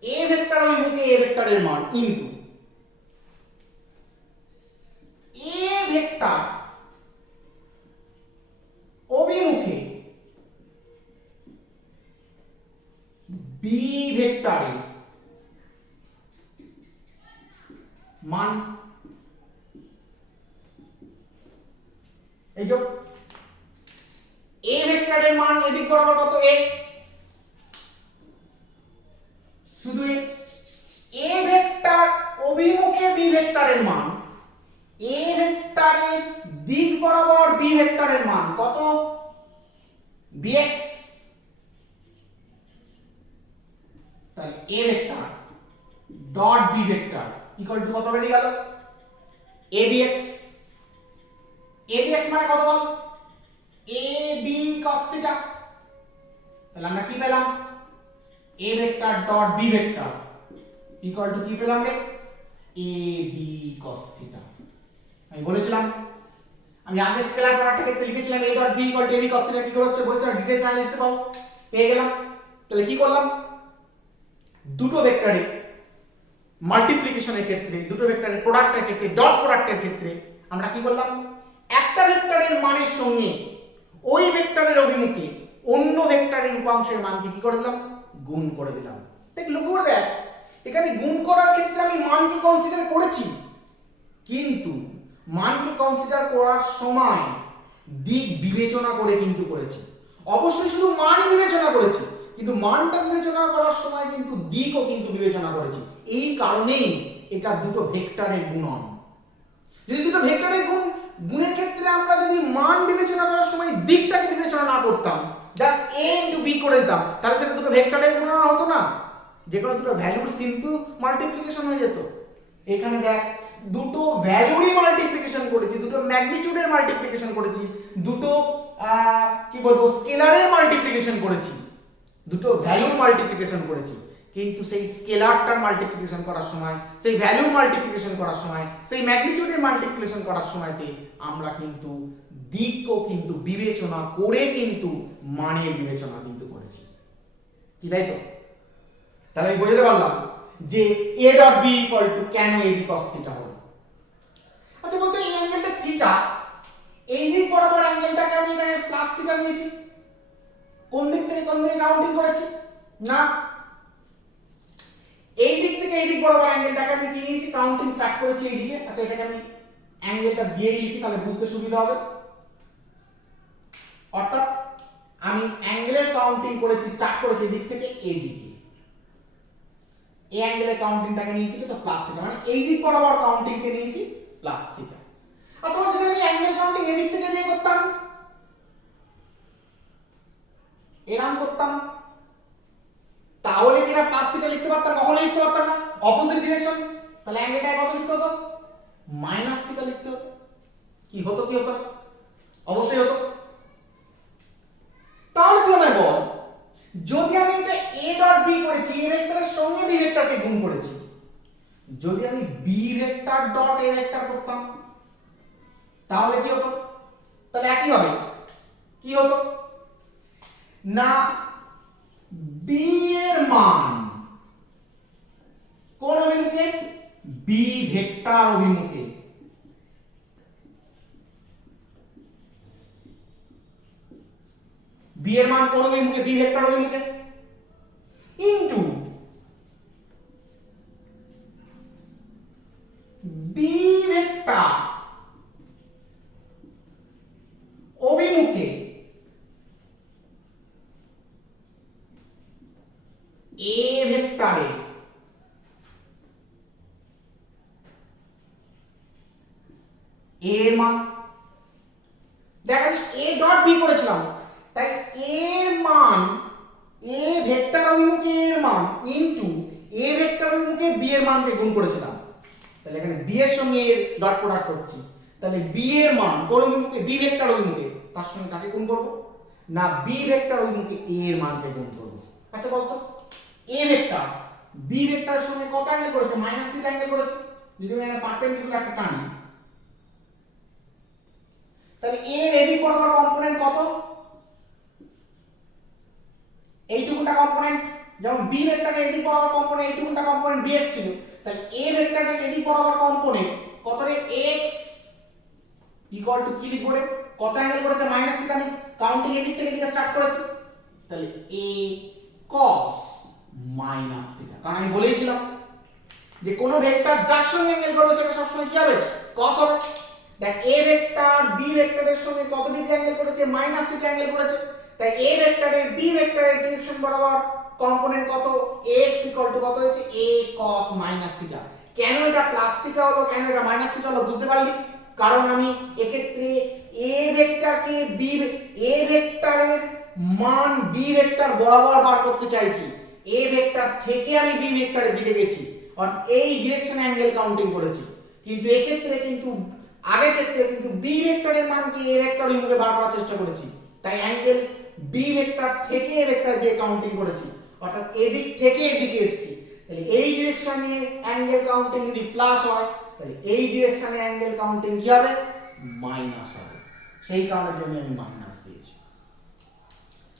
a ভেক্টর অভিমুখে a ভেক্টরের মান ইনটু a ভেক্টর অভিমুখে b ভেক্টরের মান। এই যে a ভেক্টরের মান এদিক বরাবর কত? a, শুধু a ভেক্টর অভিমুখে b ভেক্টরের মান, a ভেক্টরের দিক বরাবর b ভেক্টরের মান কত? bx। তাহলে a vector dot B vector equal to কত বেরিয়ে গেল abx abx মানে কত বল ab cos থিটা। তাহলে আমরা কি পেলাম a vector dot b vector equal to কি পেলাম রে ab cos থিটা। আমি বলেছিলাম, আমি আগে স্কেলার প্রোডাক্টের ক্ষেত্রে লিখেছিলাম a dot b equal to ab cos theta, কি করে হচ্ছে বলেছিলাম ডিটেইলস অ্যানালিসিস পাবো, পেয়ে গেলাম। তাহলে কি করলাম, দুটো ভেক্টরের মাল্টিপ্লিকেশনের ক্ষেত্রে, দুটো ভেক্টরের প্রোডাক্টের ক্ষেত্রে, ডট প্রোডাক্টের ক্ষেত্রে আমরা কি করলাম, একটা ভেক্টরের মানের সঙ্গে ওই ভেক্টরের অভিমুখে অন্য ভেক্টরের উপাংশের মানকে কি করে দিলাম, গুণ করে দিলাম। দেখ লক্ষ্য করে দেখ, এখানে গুণ করার ক্ষেত্রে আমি মানকে কনসিডার করেছি, কিন্তু মানকে কনসিডার করার সময় দিক বিবেচনা করে কিন্তু করেছি। অবশ্যই শুধু মান বিবেচনা করেছি, কিন্তু মানটা বিবেচনা করার সময় কিন্তু দিকও কিন্তু বিবেচনা করেছি। এই কারণেই এটা দুটো ভেক্টরের গুণন। যদি দুটো ভেক্টরের গুণের ক্ষেত্রে আমরা যদি মান বিবেচনা করার সময় দিকটাকে বিবেচনা না করতাম, জাস্ট a ইনটু b করে দিতাম, তাহলে সেটা দুটো ভেক্টরের গুণন হতো না, যে কোনো দুটো ভ্যালুর সিম্পল মাল্টিপ্লিকেশন হয়ে যেত। এখানে দেখ দুটো ভ্যালুরই মাল্টিপ্লিকেশন করেছি, দুটো ম্যাগনিটিউডের মাল্টিপ্লিকেশন করেছি, দুটো কি বলবো স্কেলারের মাল্টিপ্লিকেশন করেছি, দুটো ভ্যালুর মাল্টিপ্লিকেশন করেছি, কিন্তু সেই স্কেলারটার মাল্টিপ্লিকেশন করার সময়, সেই ভ্যালুর মাল্টিপ্লিকেশন করার সময়, সেই ম্যাগনিটিউডের মাল্টিপ্লিকেশন করার সময়তে আমরা কিন্তু দিকও কিন্তু বিবেচনা করে কিন্তু মানের বিবেচনা কিন্তু করেছি, কি তাই তো? তাহলে আমি বোঝাতে পারলাম যে a dot b equal to কেন ab cos থিটা হলো। আচ্ছা বলতো এই অ্যাঙ্গেলটা থিটা, এই দিক বরাবর অ্যাঙ্গেলটাকে আমি প্লাস থিটা নিয়েছি, কোন দিক থেকে কোন দিকে কাউন্টিং করেছি না, এই দিক থেকে এই দিক বরাবর অ্যাঙ্গেলটাকে আমি কি নিয়েছি, কাউন্টিং স্টার্ট করেছি এই দিকে। আচ্ছা এটাকে আমি অ্যাঙ্গেলটা দিয়ে লিখি, তাহলে বুঝতে সুবিধা হবে। অর্থাৎ আমি অ্যাঙ্গেলের কাউন্টিং করেছি, স্টার্ট করেছি এই দিক থেকে এই দিকে, এই অ্যাঙ্গেলের কাউন্টিংটাকে নিয়েছি তো প্লাস থিটা, মানে এই দিক বরাবর কাউন্টিংকে নিয়েছি প্লাস থিটা। আচ্ছা যদি আমি অ্যাঙ্গেল কাউন্টিং এই দিক থেকে দিয়ে করতাম, এরকম করতাম, তাহলে কি না প্লাস থিটা লিখতে পারতাম? কখনো লিখতে পারতাম না, অপোজিট ডিরেকশন। তাহলে অ্যাঙ্গেলটা কত লিখতে হতো, মাইনাস থিটা লিখতে হতো। কি হতো, কি হতো, অবশ্যই হতো। তাহলে কি হবে বল, যদি আমি এটা a ডট b করেছি, a ভেক্টরের সঙ্গে b ভেক্টরকে গুণ করেছি, যদি আমি b vector dot a vector করতাম তাহলে কি হতো? তাহলে একই হবে, কি হতো না, b এর মান কোন অভিমুখে, b ভেক্টর অভিমুখে, b এর মান কোন অভিমুখে, b ভেক্টর অভিমুখে, ইনটু b ভেক্টর অভিমুখে a ভেক্টরে এর মান। দেখ আমি a ডট b করেছিলাম, তাই এর মান a ভেক্টর অভিমুখে এর মান ইনটু a ভেক্টর অভিমুখে b এর মানকে গুণ করেছিলাম। তাহলে এখানে b এর সঙ্গে এর ডট প্রোডাক্ট করছি, তাহলে b এর মান কোন অভিমুখে, b ভেক্টর অভিমুখে, তার সঙ্গে কাকে গুণ করব না, b ভেক্টর অভিমুখে a এর মানকে গুণ করব। আচ্ছা বলতো a ভেক্টর b ভেক্টরের সঙ্গে কত অ্যাঙ্গেল করেছে, মাইনাস থিটা অ্যাঙ্গেল করেছে। যদি আমি একটা পারপেন্ডিকুলার একটা টানি, তাহলে এর এদিক বরাবর কম্পোনেন্ট কত, এইটুকুটা কম্পোনেন্ট, যেমন b ভেক্টরের এদিক বরাবর কম্পোনেন্ট এইটুকুটা কম্পোনেন্ট bx ছিল, তাহলে a ভেক্টরের এদিক বরাবর কম্পোনেন্ট কত রে, x ইকুয়াল টু কি লিখব রে, কত অ্যাঙ্গেল করেছে, মাইনাস থিটা। আমি কাউন্টিং এদিক থেকে দিকে স্টার্ট করেছি, তাহলে a cos মাইনাস থিটা। কারণ আমি বলেইছিলাম যে কোন ভেক্টর যার সঙ্গে অ্যাঙ্গেল করবে সেটা সবসময় কি হবে, cos হবে। দেখ a ভেক্টর b ভেক্টরের সঙ্গে কত ডিগ্রি অ্যাঙ্গেল করেছে, মাইনাস থিটা অ্যাঙ্গেল করেছে, তাই a ভেক্টরের b ভেক্টরের ডিরেকশন বরাবর কম্পোনেন্ট কত, x ইকুয়াল টু কত হয়েছে, a cos মাইনাস থিটা। কেন এটা প্লাস থিটা হলো, কেন এটা মাইনাস থিটা হলো বুঝতে পারলি? কারণ আমি এক্ষেত্রে a ভেক্টরকে a ভেক্টরের মান b ভেক্টর বরাবর বার করতে চাইছি, a ভেক্টর থেকে আমি b ভেক্টরের দিকে গেছি, আর এই ডিরেকশনে অ্যাঙ্গেল কাউন্টিং করেছি, কিন্তু এক্ষেত্রে কিন্তু আগের ক্ষেত্রে কিন্তু বি ভেক্টরের মানকে এ ভেক্টর অভিমুখে বার করার চেষ্টা করেছি, তাই অ্যাঙ্গেল বি ভেক্টর থেকে এ ভেক্টর দিয়ে কাউন্টিং করেছি, অর্থাৎ এদিক থেকে এদিকে এসেছি। তাহলে এই ডিরেকশনে অ্যাঙ্গেল কাউন্টিং যদি প্লাস হয় তাহলে এই ডিরেকশনে অ্যাঙ্গেল কাউন্টিং কি হবে, মাইনাস হবে। সেই কারণের জন্য আমি মাইনাস দিয়েছি।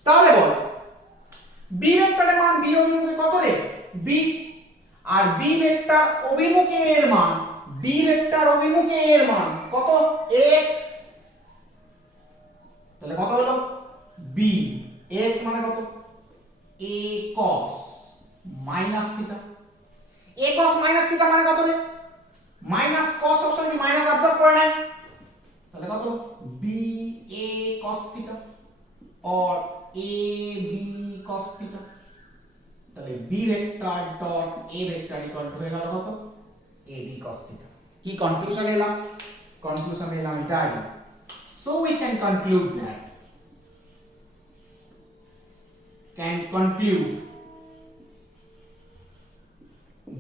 তাহলে বল বি ভেক্টরের মান বি অভিমুখে কত রে, বি, আর বি ভেক্টর অভিমুখে এর মান, বি ভেক্টর অভিমুখে এর মান কত, x। তাহলে কত হলো, b, x মানে কত, a cos minus theta. a cos minus theta মানে কত রে, মাইনাস cos সবসময় কি মাইনাস অবজার্ভ করে নেয়, তাহলে কত, b a cos থিটা और a b cos থিটা। তাহলে b vector dot a vector equal two হয়ে গেল কত, a b cos থিটা। কি কনক্লুশন এলাম, কনক্লুশন এলাম এটাই। So we can conclude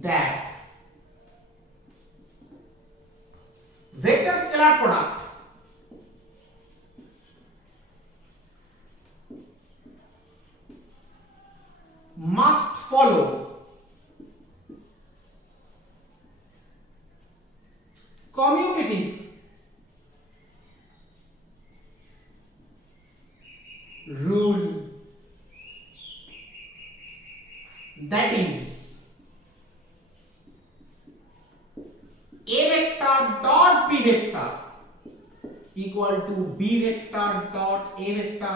that vector scalar product must follow commutative rule, that is a vector dot b vector equal to b vector dot a vector।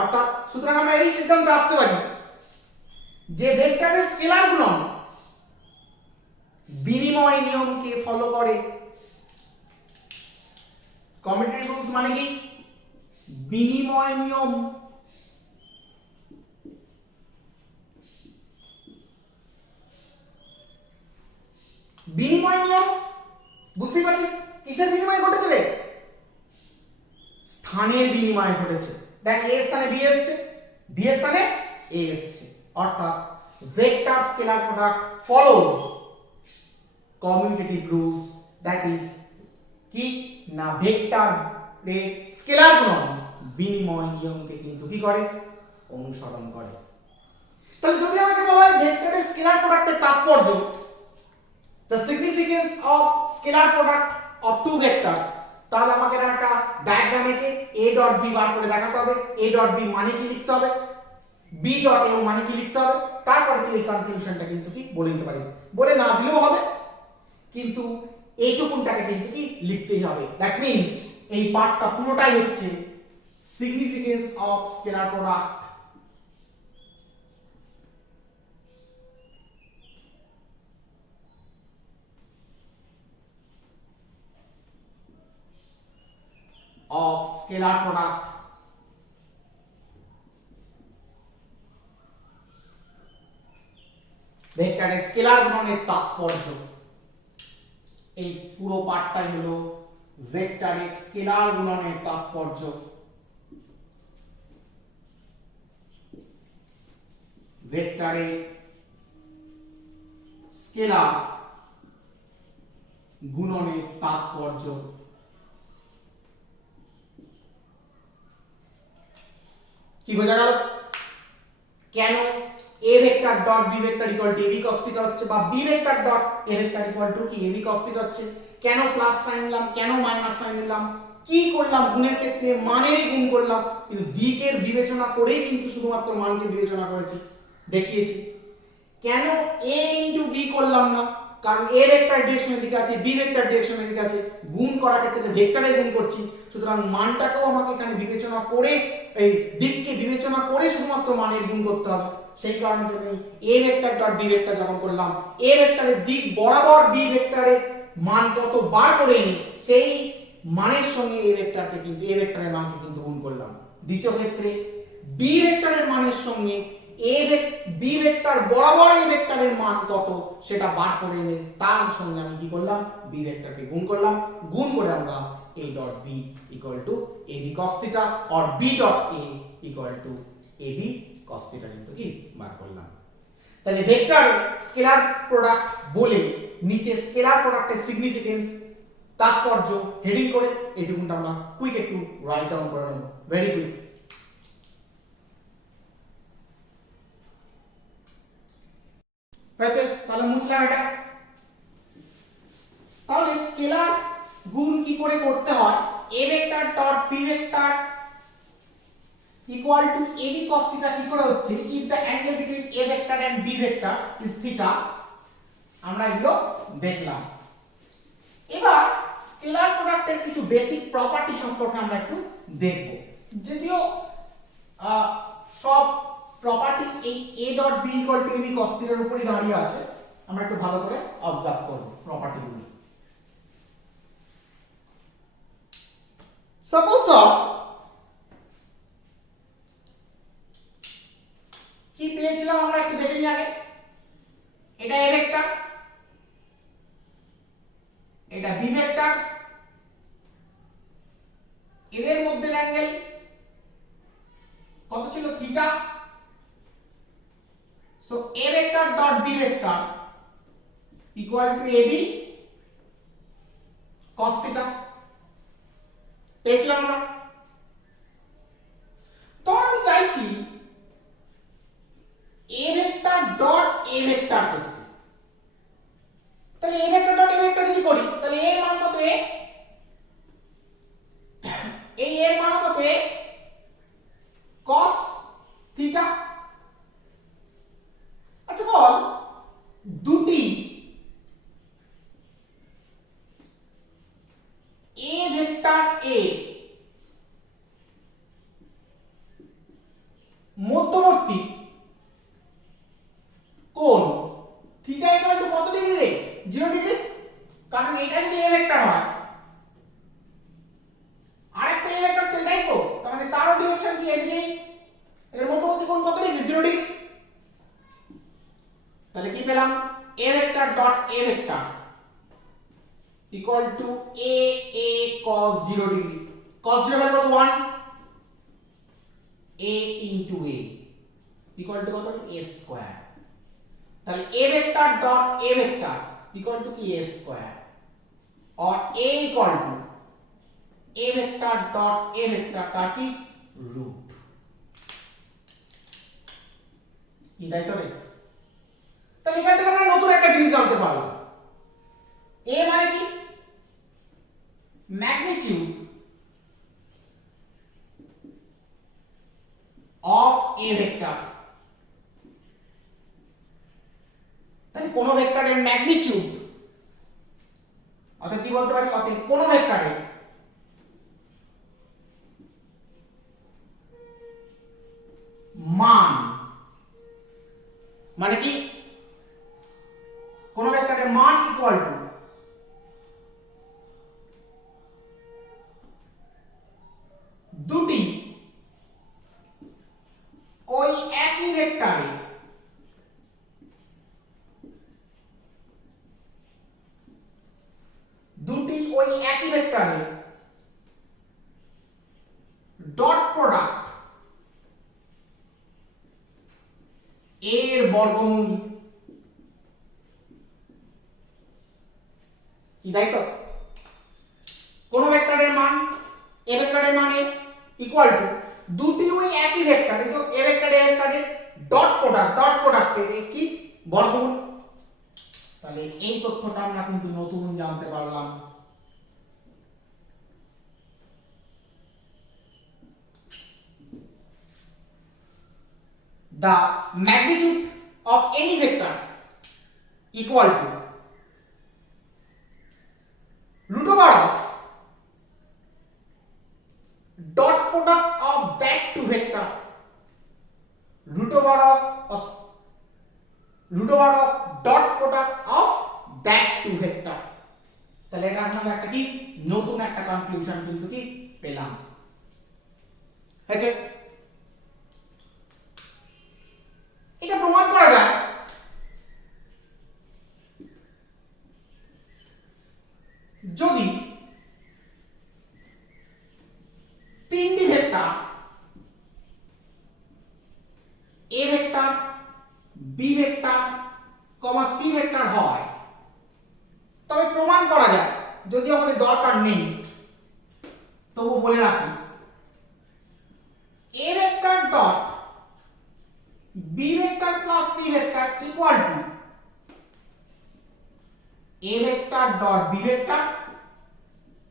অর্থাৎ সুতরাং আমরা এই সিদ্ধান্তে আসতে পারি যে ভেক্টরের স্কেলার গুণন বিনিময় নিয়মকে ফলো করে। কমিউটেটিভ রুলস মানে কি, বিনিময় নিয়ম। বিনিময় নিয়ম বুঝতে পারছিস, কিসের বিনিময় ঘটেছে রে, স্থানের বিনিময় ঘটেছে। দেখ এ স্থানে বি এসছে, বি এর স্থানে এ এসছে, অর্থাৎ vector scalar product follows commutative rules, that is কি না ভেক্টর এর স্কেলার গুণন বিনিময় নিয়মকে কিন্তু কি করে, অনুসরণ করে। তাহলে যদি আমাকে বলা হয় ভেক্টরের স্কেলার প্রোডাক্টের তাৎপর্য, the significance of scalar product of two vectors, তাহলে আমাকে একটা ডায়াগ্রাম এঁকে a ডট b বার করে দেখাতে হবে, a ডট b মানে কি লিখতে হবে, b ডট a মানে কি লিখতে হবে, তারপরে তুই এই কনক্লুশনটা কিন্তু কি বলে নিতে পারিস, বলে না দিলেও হবে, কিন্তু এইটুকুনটাকে কিন্তু কি লিখতেই হবে। দ্যাট মিন্স এই পার্টটা পুরোটাই হচ্ছে significance of scalar product of scalar product ভেক্টরের স্কেলার গুণনের তাৎপর্য। এই পুরো পার্টটাই হলো ভেক্টরের স্কেলার গুণনের তাৎপর্য। ভেক্টরের স্কেলার গুণনের তাৎপর্য। কি বোঝা গেল, কেন a vector dot b vector equal two ab cos theta হচ্ছে, বা b vector dot a vector equal to কি ab cos থিটা হচ্ছে, কেন প্লাস সাইন নিলাম, কেন মাইনাস সাইন নিলাম, কি করলাম, গুণের ক্ষেত্রে মানেরই গুণ করলাম, কিন্তু দিকের বিবেচনা করেই কিন্তু শুধুমাত্র মানকে বিবেচনা করেছি, দেখিয়েছি। কেন a ইনটু b করলাম না, কারণ a ভেক্টর ডিরেকশনের দিকে আছে, b ভেক্টর ডিরেকশনের দিকে আছে, গুণ করার ক্ষেত্রে ভেক্টরে গুণ করছি, সুতরাং মানটাকেও আমাকে এখানে বিবেচনা করে, এই দিককে বিবেচনা করে শুধুমাত্র মানের গুণ করতে হবে। সেই কারণে আমি a vector dot b vector যখন করলাম, a ভেক্টরের দিক বরাবর b ভেক্টরের মান কত বার করে নিই, সেই মানের সঙ্গে a ভেক্টরকে কিন্তু a ভেক্টরের মানকে কিন্তু গুণ করলাম। দ্বিতীয় ক্ষেত্রে b ভেক্টরের মানের সঙ্গে b ভেক্টর বরাবর a ভেক্টরের মান কত সেটা বার করে এনে তার সঙ্গে আমি কি করলাম, b ভেক্টরকে গুণ করলাম, গুণ করে আমরা a dot b equal to ab cos theta और b dot a equal two ab cos theta কিন্তু কি বার করলাম। তাহলে ভেক্টর স্কেলার প্রোডাক্ট বলে নিচে স্কেলার প্রোডাক্টের সিগনিফিকেন্স তাৎপর্য হেডিং করে এটুকুটা আমরা কুইক একটু রাইট ডাউন করে নেব, ভেরি কুইক। হয়েছে? তাহলে মুছলাম এটা। তাহলে স্কেলার গুণ কি করে করতে হয়? a vector dot b vector equal to ab cos theta কি করে হচ্ছে? if the angle between a vector and b vector is theta, আমরা এগুলো দেখলাম। এবার স্কেলার প্রোডাক্টের কিছু বেসিক প্রপার্টি সম্পর্কে আমরা একটু দেখব। যদিও সব প্রপার্টি এই a dot b equal to ab cos theta এর উপরই দাঁড়িয়ে আছে, আমরা একটু ভালো করে অবজার্ভ করব প্রপার্টিগুলো। সাপোজ কি পেয়েছিলাম আমরা একটু দেখে নিই আগে। এটা a ভেক্টর, এটা b ভেক্টর, এদের মধ্যে অ্যাঙ্গেল কত ছিল? Theta. So a vector dot b vector equal two ab cos theta পেয়েছিলাম আমরা। তো আমি চাইছি a vector dot a vector করতে। তাহলে a vector dot a vector যদি করি তাহলে a এর মান কত? এই এর মান কত? cos theta. আচ্ছা বল, দুটি a ভেক্টর a মধ্যবর্তী কোণ থিটা ইকুয়াল টু কত ডিগ্রি রে? 0 ডিগ্রি। কারণ এটা যদি a ভেক্টর হয় আরেকটা a ভেক্টর তো এটাই তো, তার মানে তারও ডিরেকশন কি এদিকেই, এর মধ্যবর্তী কোণ কত ডিগ্রি? 0 ডিগ্রি। তাহলে কি পেলাম? a vector dot a vector equal to a cos 0 degree. cos 0 মানে কত? 1। a into a equal to কত? a square. তাহলে a vector dot a vector equal to কি? a square. और a equal to a vector dot a vector তার কি? Root. কি তাই তো রে? তাহলে এখান থেকে আমরা নতুন একটা জিনিস জানতে পারলাম। a মানে কি? Magnitude of a vector. তাহলে কোন ভেক্টরের ম্যাগনিটিউড, অর্থাৎ কি বলতে পারি? অতএব কোন ভেক্টরের মান, মানে কি? কোন ভেক্টরের মান ইকুয়াল টু দুটি ওই একই ভেক্টরে ডট প্রোডাক্ট এর বর্গমূল। কি তাই তো? কোন ভেক্টরের মান a ভেক্টরের মান a ইকুয়াল টু দুটি ওই একই ভেক্টর, এই যে a ভেক্টরের ডট প্রোডাক্টের কি? বর্গমূল। তাহলে এই তথ্যটা আমরা কিন্তু নতুন জানতে পারলাম। The magnitude of any vector equal to root over of dot product of that two vector, root over of dot product of that two vector। তাহলে এটা আমরা একটা কি নতুন একটা কনক্লুশন কিন্তু কি পেলাম। হয়েছে? এটা প্রমাণ করা যায় যদি তিনটি vector a vector b vector comma C vector হয়, তবে প্রমাণ করা যায়, যদি আমাদের দরকার নেই তবু বলে রাখি, A vector dot B vector plus C vector equal to A vector dot B vector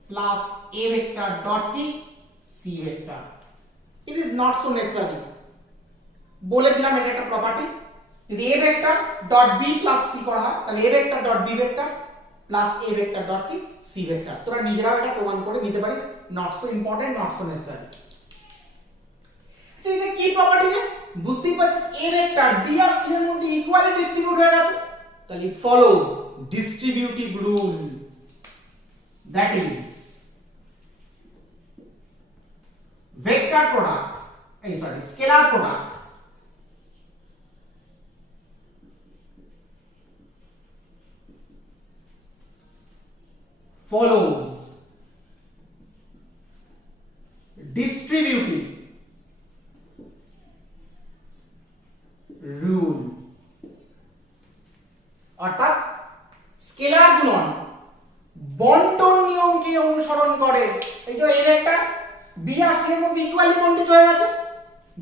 plus A vector dot কি C vector. It is not so necessary, বলে দিলাম এটা একটা প্রপার্টি। যদি A vector dot B plus C করা হয় তাহলে A vector dot B vector plus A vector dot কি সি ভেক্টর। তোরা নিজেরাও এটা প্রমাণ করে নিতে পারিস, not so important, not so necessary. আচ্ছা, এটা কি প্রপার্টি রে? বুঝতেই পারছিস, এ ভেক্টর ডি আর সি এর মধ্যে ইকুয়ালি ডিস্ট্রিবিউট হয়ে গেছে, তাহলে it follows distributive rule, that is vector product, scalar product follows distributive rule, অর্থাৎ স্কেলার গুণন বন্টন নিয়মকে অনুসরণ করে। এই যে এ ভেক্টর বি আর সি এর মধ্যে ইকুয়ালি বন্টিত হয়ে গেছে,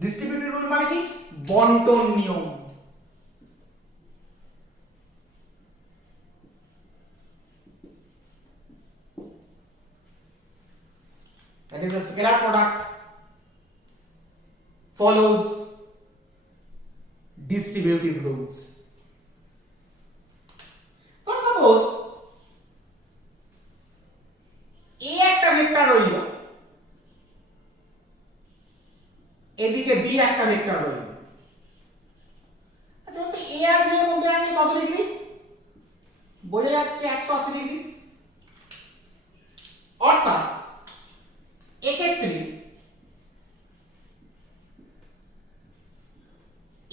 ডিস্ট্রিবিউটিভ রুল মানে কি? বন্টন নিয়ম। That is, a scalar product follows distributive rules. For suppose A একটা ভেক্টর রইল, এদিকে B একটা ভেক্টর রইল। আচ্ছা, বলতে A আর B এর মধ্যে অ্যাঙ্গেল কত ডিগ্রি? বোঝা যাচ্ছে 180 ডিগ্রি। অর্থাৎ এক্ষেত্রে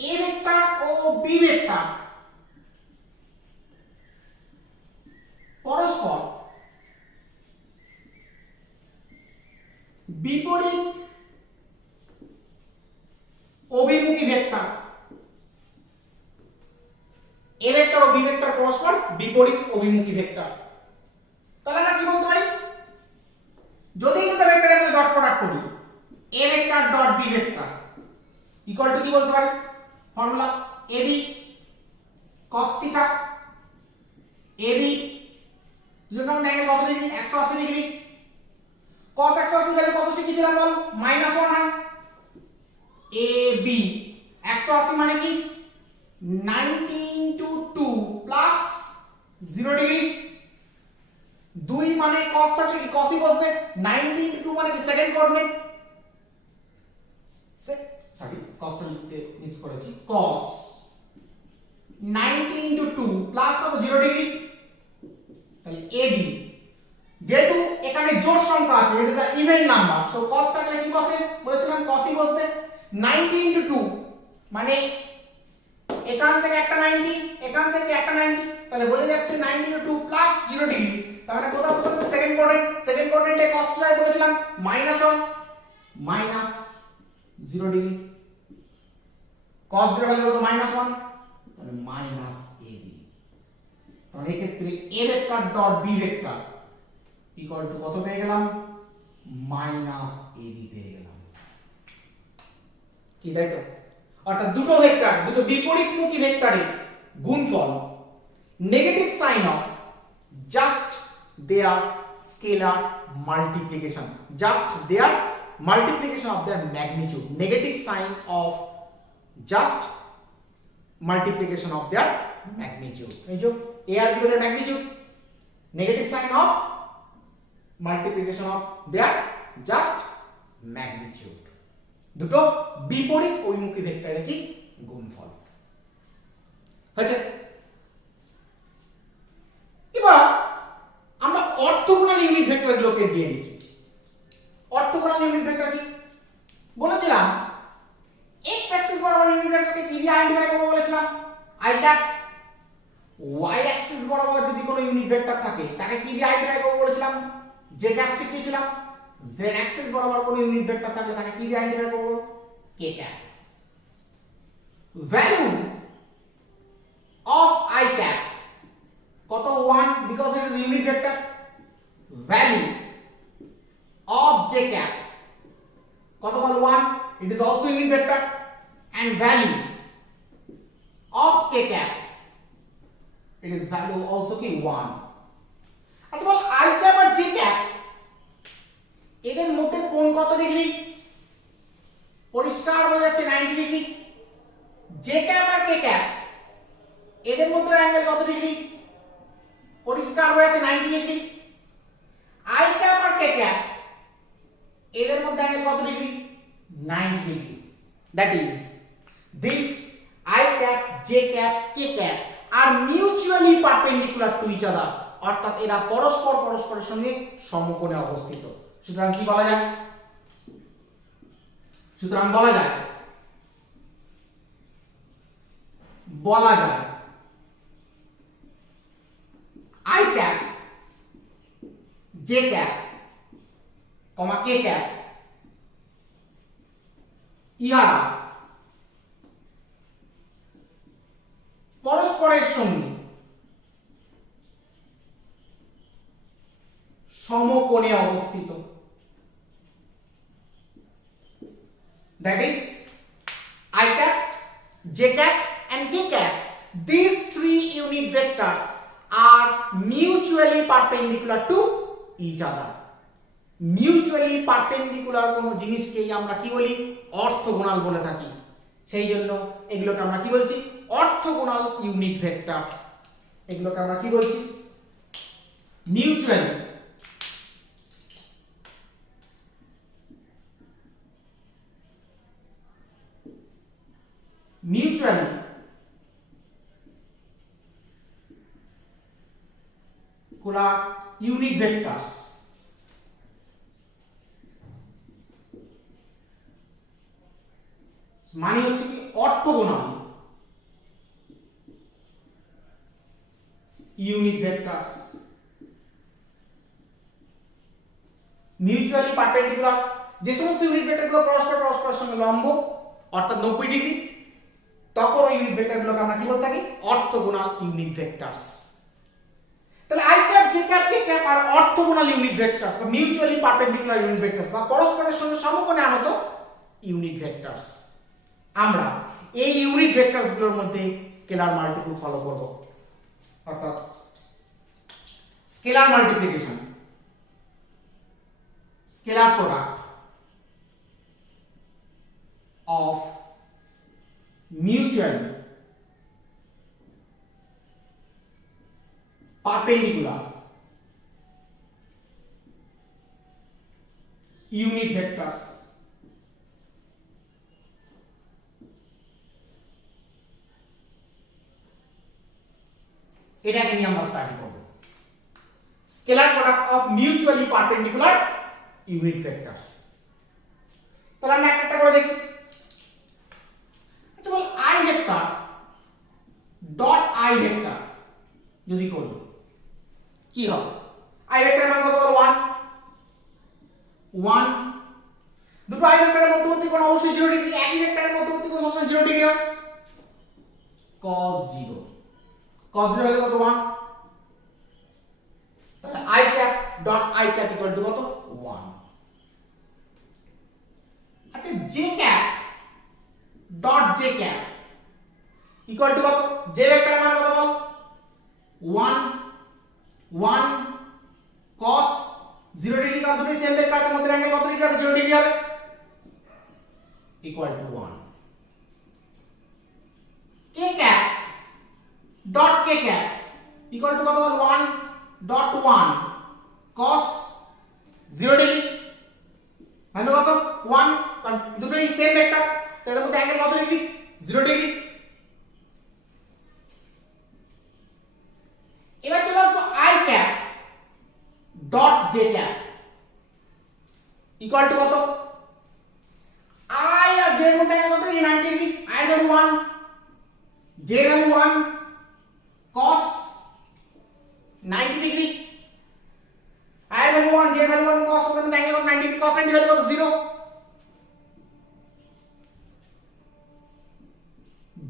এ ভেক্টর ও বি ভেক্টর পরস্পর বিপরীত অভিমুখী ভেক্টর। এ ভেক্টর ও বি ভেক্টর পরস্পর বিপরীত অভিমুখী ভেক্টর। তাহলে আমরা কি বলতে পারি? যদি দুটো ভেক্টরের মধ্যে ডট প্রোডাক্ট করি, A vector dot B vector equal to কি বলতে পারি? Formula AB cos theta, AB দুটোর মধ্যে অ্যাঙ্গেল কত ডিগ্রি? 180 ডিগ্রি। cos 180 ভ্যালু কত শিখেছিলাম বল? -1 হয়। এবি 180 মানে কি? 90 ইনটু 2 প্লাস 0 ডিগ্রি। 2 মানে cos থাকলে কি cos ই বসবে, 90 ইনটু 2 মানে কি সেকেন্ড কোঅর্ডিনেট, সরি cos টা লিখতে মিস করেছি, cos 90 ইনটু 2 প্লাস কত 0 ডিগ্রি। তাহলে AB যেহেতু এখানে জোড় সংখ্যা আছে, it is a even number, so cos থাকলে কি বসে? বলেছিলাম cos ই বসবে। 90 ইনটু 2 মানে এখান থেকে একটা 90, এখান থেকে একটা 90, তাহলে বলে যাচ্ছে 90 ইনটু 2 প্লাস 0 ডিগ্রি। তার মানে কোথাও বসে সেকেন্ড কোঅর্ডিনেট, সেকেন্ড কোঅর্ডিনেটে cos কি হয় বলেছিলাম? -1 মাইনাস 0 ডিগ্রি। cos 0 ভ্যালু কত? -1, তাহলে মাইনাস AB। তাহলে এই ক্ষেত্রে A vector dot B vector equal to কত পেয়ে গেলাম? -AB পেয়ে গেলাম। কি তাই তো? অর্থাৎ দুটো ভেক্টর, দুটো বিপরীতমুখী ভেক্টরের গুণফল negative sign of just their scalar multiplication, just their multiplication of their magnitude, negative sign of just multiplication of their magnitude. এই যে a আর b এর magnitude, negative sign of multiplication of their just magnitude, দুটো বিপরীত অভিমুখী ভেক্টরের কি গুণফল হয়েছে। এবার আমরা অর্থোগোনাল ইউনিট ভেক্টরগুলোকে দিয়ে লিখি। অর্থোগোনাল ইউনিট ভেক্টর কি বলেছিলাম? x অ্যাক্সিস বরাবর ইউনিট ভেক্টরকে কি দিয়ে আইডেন্টিফাই করব বলেছিলাম? i tag. y অ্যাক্সিস বরাবর যদি কোনো ইউনিট ভেক্টর থাকে তাকে কি দিয়ে আইডেন্টিফাই করব বলেছিলাম? z ট্যাগ শিখিয়েছিলাম। z অ্যাক্সিস বরাবর কোনো ইউনিট ভেক্টর থাকলে তাকে কি দিয়ে আইডেন্টিফাই করব? k tag. Value of i tag value of k cap, it is value also কি 1। আচ্ছা বল i cap R j cap এদের মধ্যে কোণ কত ডিগ্রি? পরিষ্কার বোঝা যাচ্ছে 90 ডিগ্রি। j cap আর k cap এদের মধ্যে অ্যাঙ্গেল কত ডিগ্রি? পরিষ্কার বোঝা যাচ্ছে 90 ডিগ্রি। i cap আর k cap এদের মধ্যে অ্যাঙ্গেল কত degree? 90 degree. That is, this i cap, j cap, k cap are mutually perpendicular to each other, অর্থাৎ এরা পরস্পরের সঙ্গে সমকোণে অবস্থিত। সুতরাং কি বলা যায়? বলা যায় i cap, j cap, k cap ইহারা পরস্পরের সঙ্গে সমকোণে অবস্থিত। That is, i cap, j cap and k cap, these three unit vectors are mutually perpendicular to each other. Mutually perpendicular কোন জিনিসকেই আমরা কি বলি? অর্থোগোনাল বলে থাকি। সেই জন্য এগুলোকে আমরা কি বলছি? Orthogonal unit vector. এগুলোকে আমরা কি বলছি? মিউচুয়ালি কোলা ইউনিট ভেক্টরস। মানে হচ্ছে কি? Orthogonal unit vectors, mutually perpendicular. যে সমস্ত ইউনিট ভেক্টরগুলো পরস্পরের সঙ্গে লম্ব অর্থাৎ 90 ডিগ্রি, তখন ওই ইউনিট ভেক্টরগুলোকে আমরা কি বলতে থাকি? Orthogonal unit vectors. তাহলে i cap, j cap, k cap আর অর্থোগোনাল ইউনিট ভেক্টরস বা মিউচুয়ালি পারপেন্ডিকুলার ইউনিট ভেক্টরস বা পরস্পরের সঙ্গে সমকোণে আনত ইউনিট ভেক্টরস। আমরা এই ইউনিট ভেক্টরস গুলোর মধ্যে স্কেলার মাল্টিপল ফলো করব, অর্থাৎ scalar multiplication, scalar product of mutually perpendicular unit vectors. এটাকে নিয়ে আমরা স্টাডি করব, scalar product of mutually perpendicular unit vectors. তাহলে আমরা একটা করে দেখি। আচ্ছা বল i vector dot i vector যদি করি কি হবে? i ভেক্টরের মান কত? 1 দুটো i ভেক্টরের মধ্যবর্তী কোণ অবশ্যই 0 ডিগ্রি। একই ভেক্টরের মধ্যবর্তী কোণ অবশ্যই 0 ডিগ্রি হয়। cos 0 হলে কত? 1। তাহলে i cap dot i cap equal to কত? 1। আচ্ছা j cap dot j cap equal to কত? j ভেক্টরের মান কত বল? 1 cos 0 ডিগ্রি, কারণ দুটোই সেম ভেক্টর আছে, মধ্যে অ্যাঙ্গেল কত ডিগ্রি হবে? 0 ডিগ্রি হবে, equal to 1। k cap dot k cap equal to কত বল? 1 ডট 1 cos 0 ডিগ্রি, মানে কত? 1, কারণ দুটোই সেম ভেক্টর, তাদের মধ্যে অ্যাঙ্গেল কত ডিগ্রি? 0 ডিগ্রি। এবার চলে আসবো i cap dot j cap equal to কত? i আর j এর মধ্যে অ্যাঙ্গেল কত degree? 90 degree. i value 1, j value 1 cos 90 degree. i value 1, j value 1 cos ওখানে অ্যাঙ্গেল কত? 90 ডিগ্রি। cos 90 ভ্যালু কত? 0।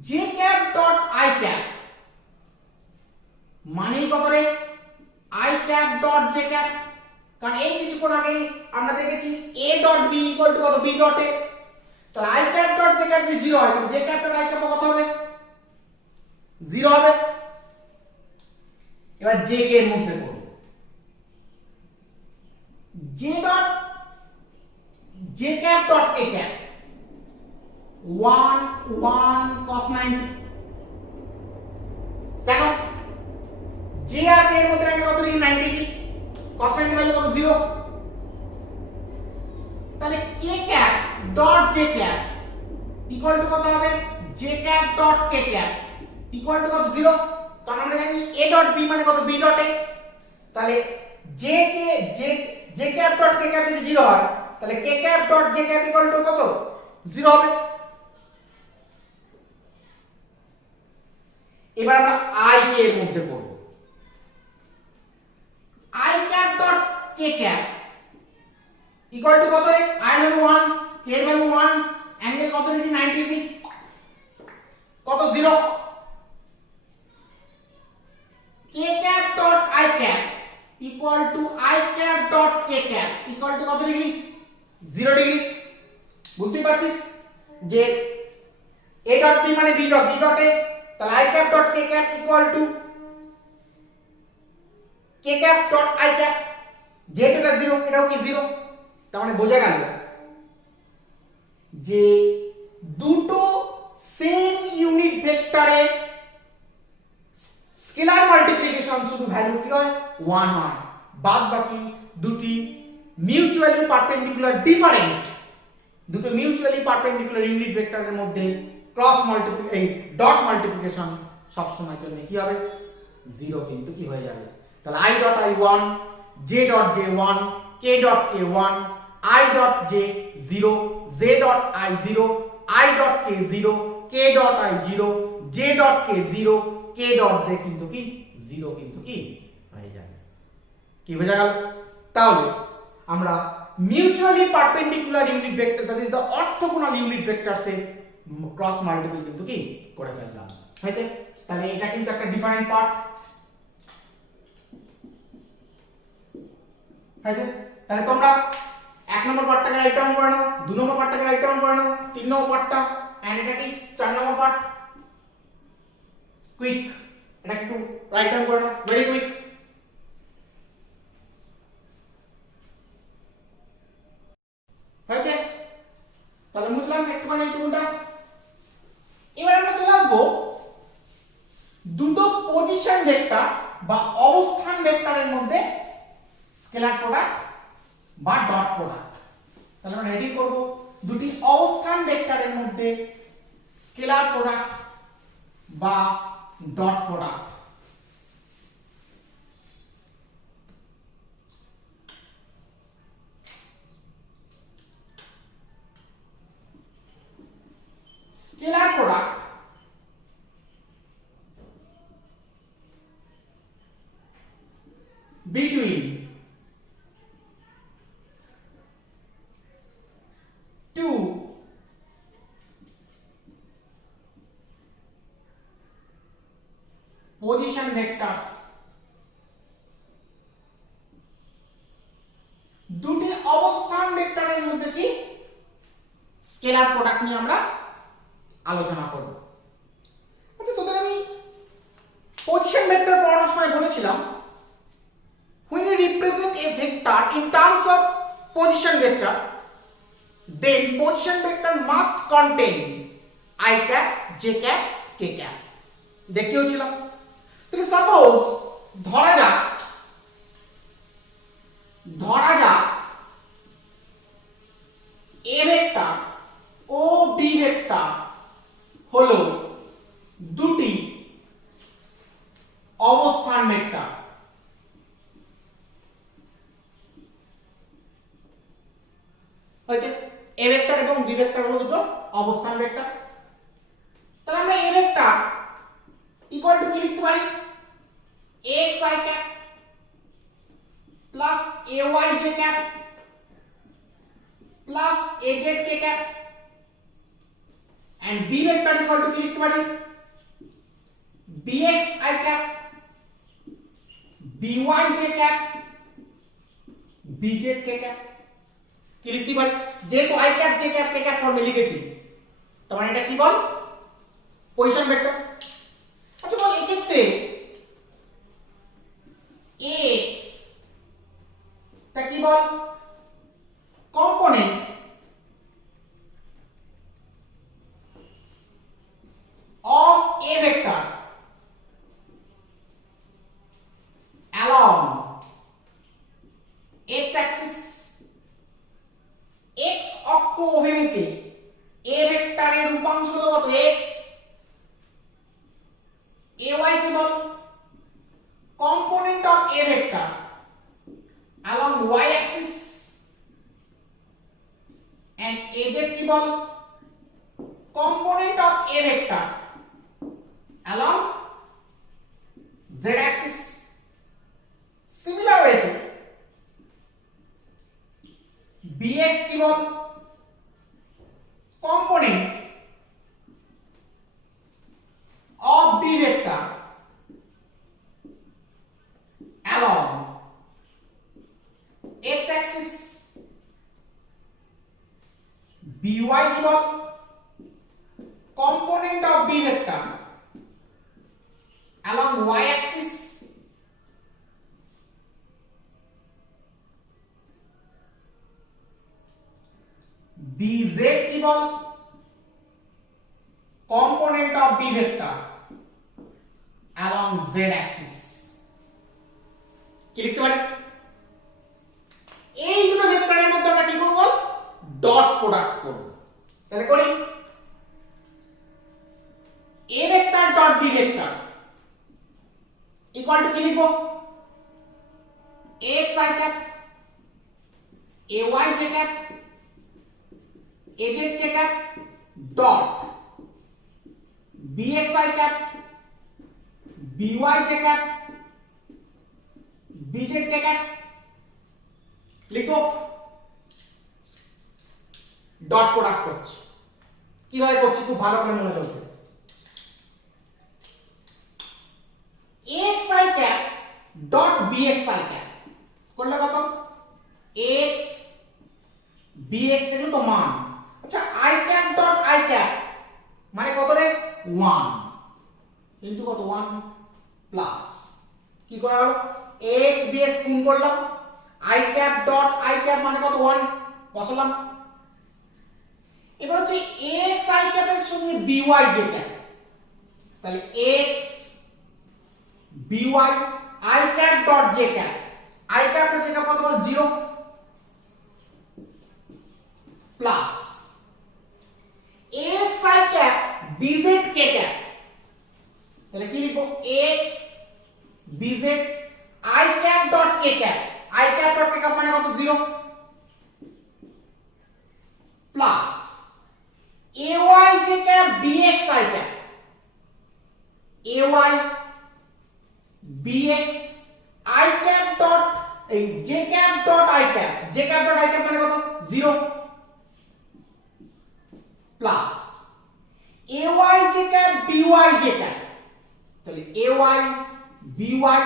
j cap dot i cap মানে কত রে? i cap dot j cap, কারণ এই কিছুক্ষণ আগে আমরা দেখেছি a dot b equal to কত? b dot a। তাহলে I cap dot J cap যদি 0 হয় তাহলে J cap dot I cap কত হবে 0 হবে। এবার জে কে এর মধ্যে করব J dot J cap dot K cap 1 1 cos 90 কেন জে আর কে এর মধ্যে কত ডিগ্রি 90 ডিগ্রি cos 90 ভ্যালু কত 0 তাহলে K cap dot J cap equal to কত হবে J cap dot K cap equal to কত 0 কারণ আমরা জানি a ডট b মানে কত b ডট a তাহলে J K J cap dot K cap যদি 0 হয় তাহলে K cap dot J cap equal to কত 0 হবে। এবার আমরা আই কে এর মধ্যে করব I cap dot K cap equal to কত রে আই ভ্যালু 1 কে এর ভ্যালু 1 অ্যাঙ্গেল কত ডিগ্রি 90 ডিগ্রি কত 0 K cap dot I cap equal to I cap dot K cap equal to কত ডিগ্রি 0 ডিগ্রি। বুঝতে পারছিস যে a ডট b মানে b ডট a তাহলে I cap dot K cap equal to K cap dot I cap যেহেতু এটা 0 এটাও কি 0 তার মানে বোঝা গেল যে দুটো সেম ইউনিট ভেক্টরের স্কেলার মাল্টিপ্লিকেশন শুধু ভ্যালু কি হয় 1 হয় বাদ বাকি দুটি মিউচুয়ালি পারপেন্ডিকুলার ডিফারেন্ট দুটো মিউচুয়ালি পারপেন্ডিকুলার ইউনিট ভেক্টরের মধ্যে ক্রস ডট মাল্টিপ্লিকেশন সব সময় জন্য কি হবে 0 কিন্তু কি হয়ে যাবে। তাহলে i dot i1 j dot j1 k dot k1 i dot j 0 j dot i0 i dot k0 k dot i0 j dot k0 k dot j কিন্তু কি 0 কিন্তু কি হয়ে যাবে। কি বোঝা গেল? তাহলে আমরা mutually perpendicular unit vector that is the orthogonal unit vectors এর ক্রস মাল্টিপল কিন্তু কি করে ফেললাম হয়েছে। তাহলে এটা কিন্তু একটা ডিফারেন্ট পার্ট হয়েছে। তাহলে তোমরা 1 নম্বর পার্টটাকে রাইট ডাউন করে নাও 2 নম্বর পার্টটাকে রাইট ডাউন করে নাও 3 নম্বর পার্টটা এন্ড এটা কি 4 নম্বর পার্ট কুইক এটা একটু রাইট ডাউন করে নাও ভেরি কুইক। হয়েছে? তাহলে বুঝলাম একটুখানি একটুটা। এবার আমরা চলে আসবো দুটো পজিশন ভেক্টর বা অবস্থান ভেক্টরের মধ্যে স্কেলার প্রোডাক্ট বা ডট প্রোডাক্ট। তাহলে আমরা রেডি করব দুটি অবস্থান ভেক্টরের মধ্যে স্কেলার প্রোডাক্ট বা dot product. Scalar product between two position vectors দুটি অবস্থান ভেক্টরের মধ্যে কি স্কেলার প্রোডাক্ট নিয়ে আমরা আলোচনা করব। আচ্ছা তোদের আমি পজিশন ভেক্টর পড়ানোর সময় বলেছিলাম when you represent a vector in terms of position vector then position vector must contain i cap j cap k cap দেখিয়েছিলাম। তাহলে সাপোজ ধরা যাক a ভেক্টর ও b ভেক্টর হলো দুটি অবস্থান ভেক্টর। হয়েছে? a ভেক্টর এবং b ভেক্টর হলো দুটো অবস্থান ভেক্টর। তাহলে আমরা a ভেক্টর ইকুয়াল টু কি লিখতে পারি ax i cap plus ay j cap plus az k cap and b vector equal to কি লিখতে পারি bx i cap by j cap bz k cap। কি লিখতে পারি, যেহেতু I cap J cap K cap ফর্মে লিখেছি, তার মানে এটা কি বল, পজিশন ভেক্টর। আচ্ছা বল এক্ষেত্রে x তা কি বল, component of a vector along x axis, x অক্ষ অভিমুখে a ভেক্টরের রূপাংশ কত x, ay কি বল, component of a vector along y axis and az কি বল, component of a vector along z axis. Similar way bx কি বল, component of b vector along x axis, by কি বল, component of b vector along y axis, bz কি বল, component of b vector along z axis. কি লিখতে পারি, এই দুটো ভেক্টরের মধ্যে আমরা কি করব, ডট প্রোডাক্ট করব। তাহলে করি, a vector dot b vector equal to কি লিখব, x I cap ay j cap az k cap dot bx I cap by j cap bz k cap লিখব। ডট প্রোডাক্ট করছি, কিভাবে করছি খুব ভালো করে মনে রাখবে। x I cap dot bx I cap করলে কত, x bx এগুলো তো মান। আচ্ছা I cap dot I cap মানে কত রে, 1 ইনটু কত, 1 প্লাস কি করা হলো, x bx গুণ করলাম, I cap dot I cap মানে কত, 1 বসালাম। এবার হচ্ছে x I cap এর সঙ্গে by j cap, তাহলে x by I cap dot j cap, I cap dot j cap কত বল, 0 plus x I cap bz k cap, তাহলে কি লিখব, x bz I cap dot k cap, I cap dot k cap মানে কত, 0 plus ay j cap bx I cap, ay bx I cap dot এই j cap dot I cap, j cap dot I cap মানে কত, 0 plus ay j cap by j cap, তাহলে ay by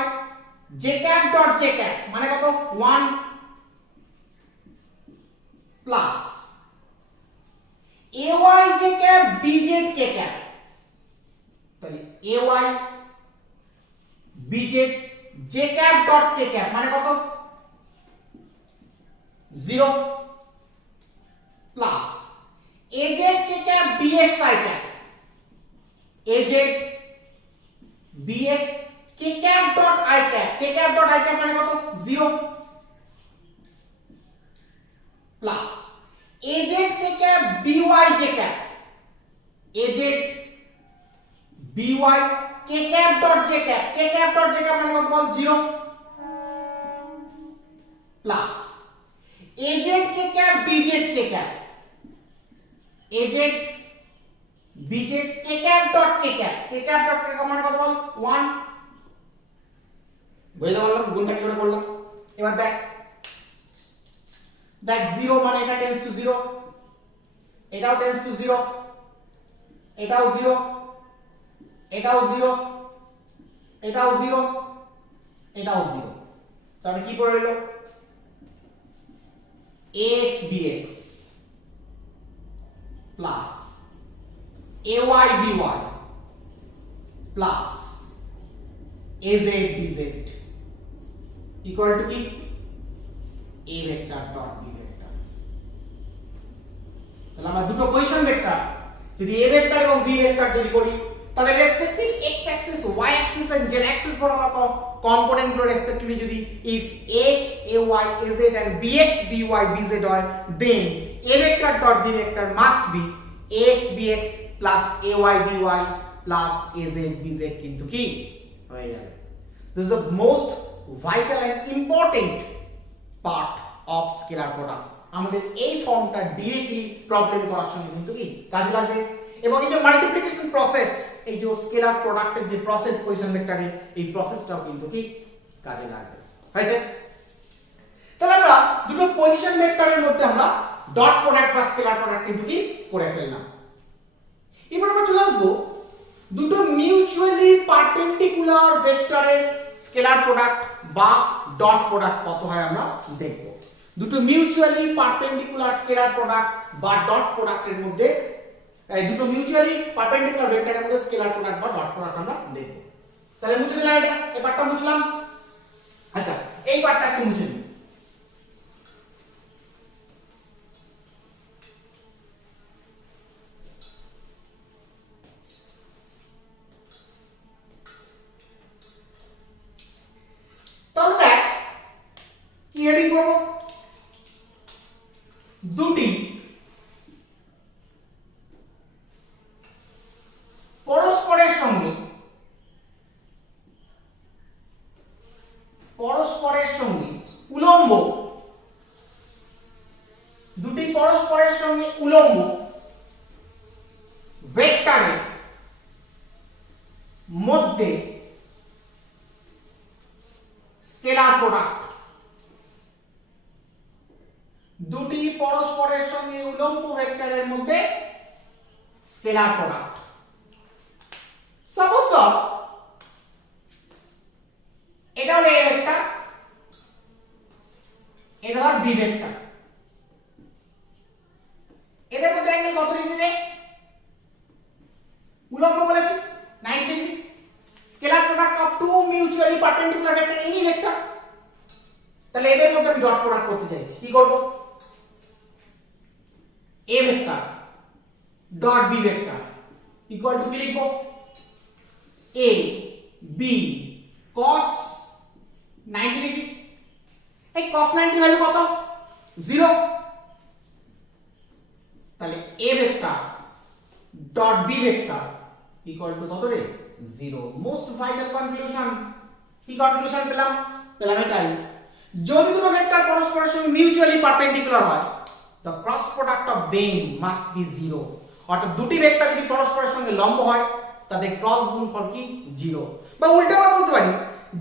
j cap dot j cap মানে কত, 1 plus ay j cap bz k cap, তাহলে ay bz j cap dot k cap মানে কত, 0 plus az k cap bx I cap, az bx k cap dot I cap, k cap dot I cap মানে কত, 0 plus az k cap by j cap, az by k cap dot j cap, k cap dot j cap মানে কত বল, 0 plus az k cap bz k cap, az bz k cap dot k cap, k cap dot k cap মানে কত বল, 1 বুঝতে পারলাম, গুণটা কি করে করলাম। এবার দেখ দেখ 0 মানে এটা টেন্ডস টু 0, এটাও টেন্ডস টু 0, এটাও 0, এটাও 0, এটাও 0, এটাও 0, তাহলে কি পড়ে রইল, ax bx plus ay by plus az bz equal to কি a vector dot b vector। তাহলে আমরা দুটো পজিশন ভেক্টর যদি a ভেক্টর এবং b ভেক্টর যদি করি তাহলে respective x axis y axis and z axis বরাবর কম্পোনেন্ট গুলো রেসপেক্টিভলি যদি if x ay az and bx by bz হয় then a vector dot b vector must be ax bx plus ay by plus az bz কিন্তু কি হয়ে যাবে। This is the most vital and important part of scalar product। আমাদের এই ফর্মটা directly problem করার সময় কিন্তু কি কাজে লাগবে এবং এই যে মাল্টিপ্লিকেশন প্রসেস এই যে স্কেলার প্রোডাক্টের যে প্রসেস পজিশন ভেক্টরের এই প্রসেসটাও কিন্তু কি কাজে লাগবে হয়েছে। তাহলে আমরা দুটো পজিশন ভেক্টরের মধ্যে আমরা ডট প্রোডাক্ট বা স্কেলার প্রোডাক্ট কিন্তু কি করে ফেললাম। এবার আমরা চলে আসবো দুটো মিউচুয়ালি পারপেন্ডিকুলার ভেক্টরের স্কেলার প্রোডাক্ট বা ডট প্রোডাক্ট কত হয় আমরা দেখব। দুটো মিউচুয়ালি পারপেন্ডিকুলার স্কেলার প্রোডাক্ট বা ডট প্রোডাক্টের মধ্যে দুটো মিউচুয়ালি পারপেন্ডিকুলার ভেক্টরের মধ্যে স্কেলার প্রোডাক্ট বা ডট প্রোডাক্ট আমরা দেখব। তাহলে মুছে দিলাম এটা, এই পার্টটা মুছলাম। আচ্ছা এই পার্টটা একটু মুছে দিই। তাহলে দেখ কি হেডিং করব, দুটি পরস্পরের সঙ্গে উলম্ব, দুটি পরস্পরের সঙ্গে উলম্ব ভেক্টরের মধ্যে স্কেলার প্রোডাক্ট, দুটি পরস্পরের সঙ্গে উলম্ব ভেক্টরের মধ্যে স্কেলার প্রোডাক্ট। সাপোজ এটা হলো a ভেক্টর, এটা হলো b ভেক্টর, এদের মধ্যে অ্যাঙ্গেল কত ডিগ্রি রে? উলম্ব বলেছি 90 degree. Scalar product of two mutually perpendicular vector any vector. তাহলে এদের মধ্যে আমি ডট প্রোডাক্ট করতে চাইছি, কি করব? a vector dot b vector equal to কি লিখব? a b cos 90 degree. এই cos 90 ভ্যালু কত? 0। তাহলে a vector dot b vector equal to কত রে? 0। Most vital conclusion. কি কনক্লুশন পেলাম? পেলাম এটাই, যদি দুটো ভেক্টর পরস্পরের সঙ্গে মিউচুয়ালি পারপেন্ডিকুলার হয় the cross product of them must be 0। অর্থাৎ দুটি ভেক্টর যদি পরস্পরের সঙ্গে লম্ব হয় তাদের ক্রস গুণফল কি 0। বা উল্টো আমরা বলতে পারি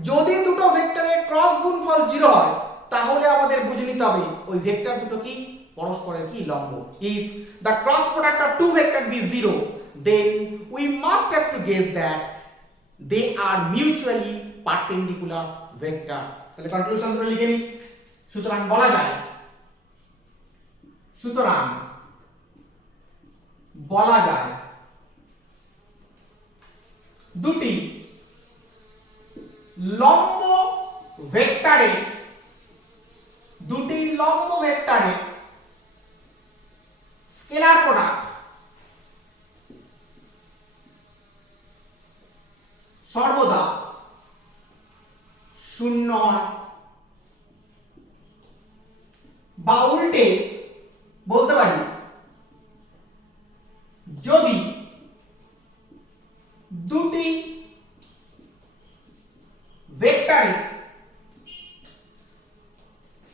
যদি দুটো ভেক্টরের ক্রস গুণফল 0 হয় তাহলে আমাদের বুঝে নিতে হবে ওই ভেক্টর দুটো কি পরস্পরের কি লম্ব। if the cross product of two vectors be 0 then we must have to guess that they are mutually perpendicular vector। তাহলে কনক্লুশন গুলো লিখে নিই। সুতরাং বলা যায় দুটি লম্ব ভেক্টরে স্কেলার প্রোডাক্ট সর্বদা শূন্য হয়। বা উল্টে বলতে পারি যদি দুটি ভেক্টরে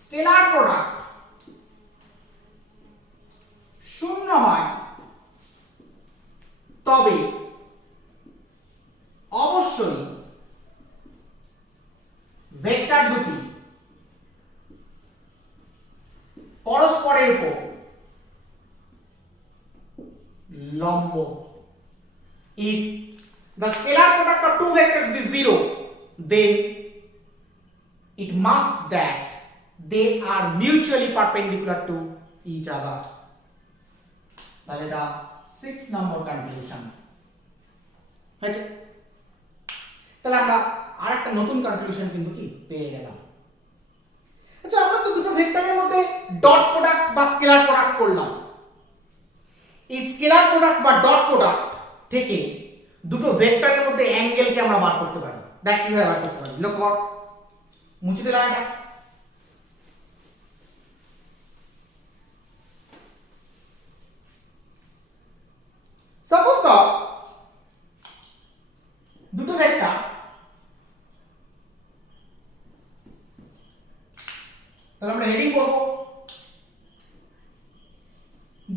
স্কেলার প্রোডাক্ট শূন্য হয় তবে অবশ্যই ভেক্টর দুটি পরস্পরের উপর লম্ব। if the scalar product of two vectors be 0 then it must that they are mutually perpendicular to each other. তাহলে এটা 6 নম্বর কনক্লুশন হয়েছে। তাহলে আমরা আরেকটা নতুন কনক্লুশন কিন্তু কি পেয়ে গেলাম। আচ্ছা, আমরা তো দুটো ভেক্টরের মধ্যে ডট প্রোডাক্ট বা স্কেলার প্রোডাক্ট করলাম। এই স্কেলার প্রোডাক্ট বা ডট প্রোডাক্ট থেকে দুটো ভেক্টরের মধ্যে অ্যাঙ্গেলকে আমরা বার করতে পারি। দেখ কিভাবে বার করতে পারি, লক্ষ্য কর। মুছে দিলাম এটা। সাপোজ তো দুটো ভেক্টর, তাহলে আমরা হেডিং করব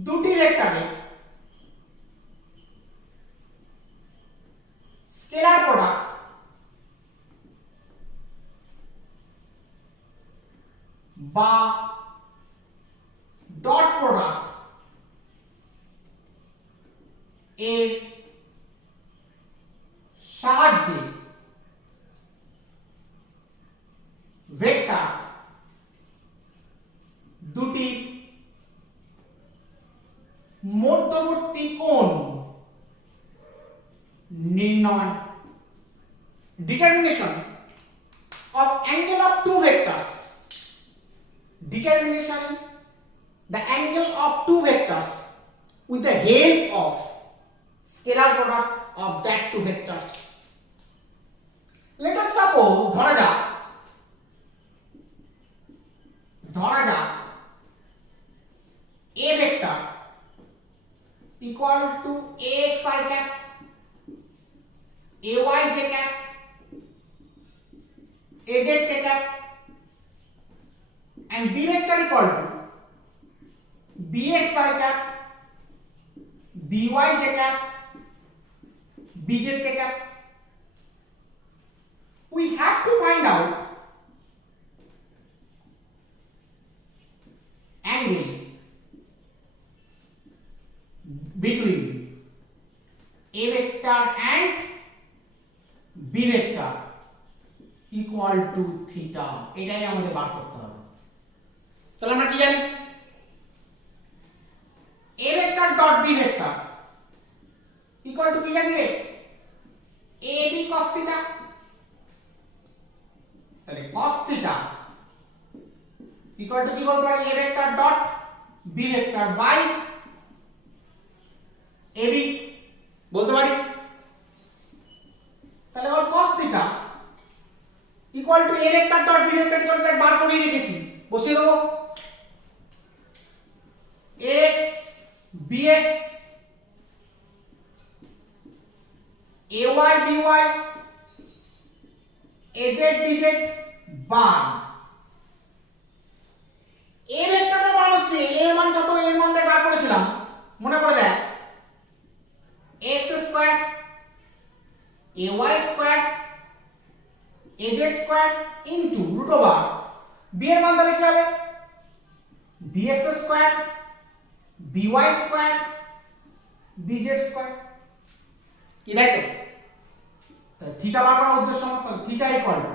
দুটি ভেক্টরের স্কেলার প্রোডাক্ট বা ডট প্রোডাক্ট এর সাহায্যে ভেক্টর দুটি মধ্যবর্তী কোণ নির্ণয়। Determination of angle of two vectors. Determination the angle of two vectors with the help of scalar product of that two vectors. Let us suppose ধরা যাক a vector equal to ax I cap ay j cap az k cap and b vector equal to bx I cap by j cap bz k cap. We have to find out angle between a vector and b vector equal to theta. এটাই আমাদের বার করতে হবে। তাহলে আমরা কি জানি, a vector dot b vector equal to কি জানি রে, ab cos theta। তাহলে cos theta equal to কি বলতে পারি, a vector dot b vector by ab বলতে পারি। তাহলে ওর cos theta equal to a vector dot b vector equal to বার করে রেখেছি, বসিয়ে দেবো x bx ay by az dz by a ভেক্টরের মান হচ্ছে, a এর মান কত, এর মান দিয়ে বার করেছিলাম, মনে করে দেখ, x square ay square az square into root over b এর মান তাহলে কি হবে, bx square by square bz square. কি দেখো, তাহলে থিটা বার করার উদ্দেশ্য মত theta equal to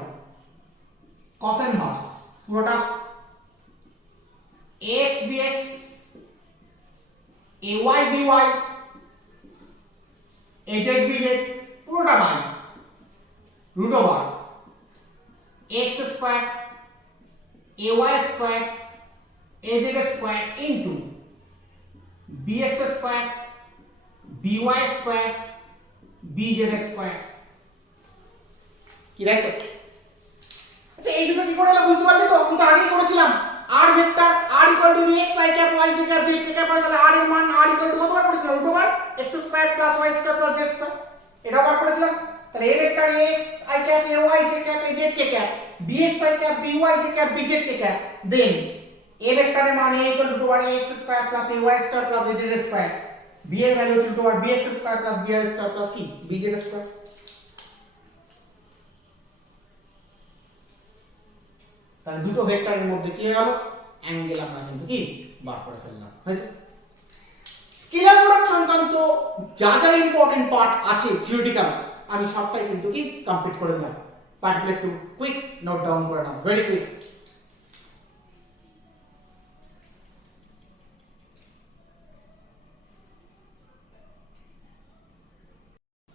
cos inverse পুরোটা ax bx ay by az bz পুরোটা by root over x square ay square az square into bx square by square bz square. কি দেখো, আচ্ছা এই দুটো কি করে এলো বুঝতে পারলি তো, আমি তো আগেই করেছিলাম। r vector r equal to x I cap y j cap z k cap, তাহলে r এর মান r ইকুয়াল টু কতবার করেছিলাম, root over x square plus y square plus z square, এটা বার করেছিলাম। তাহলে a vector x I cap ay j cap az k cap bx I cap by j cap bz k cap, then a ভেক্টরের মান a equal to x square plus ay square plus az square, b এর value equal to bx square plus by square plus কি bz square. তাহলে দুটো ভেক্টরের মধ্যে কি হয়ে গেল, অ্যাঙ্গেল আমরা কিন্তু কি বার করে ফেললাম, হয়েছে। স্কেলার প্রোডাক্ট সংক্রান্ত যা যা ইম্পর্টেন্ট পার্ট আছে থিওরিটিক্যাল, আমি সবটাই কিন্তু কি কমপ্লিট করে দিলাম। পার্টগুলো একটু কুইক নোট ডাউন করে নাও, ভেরি কুইক।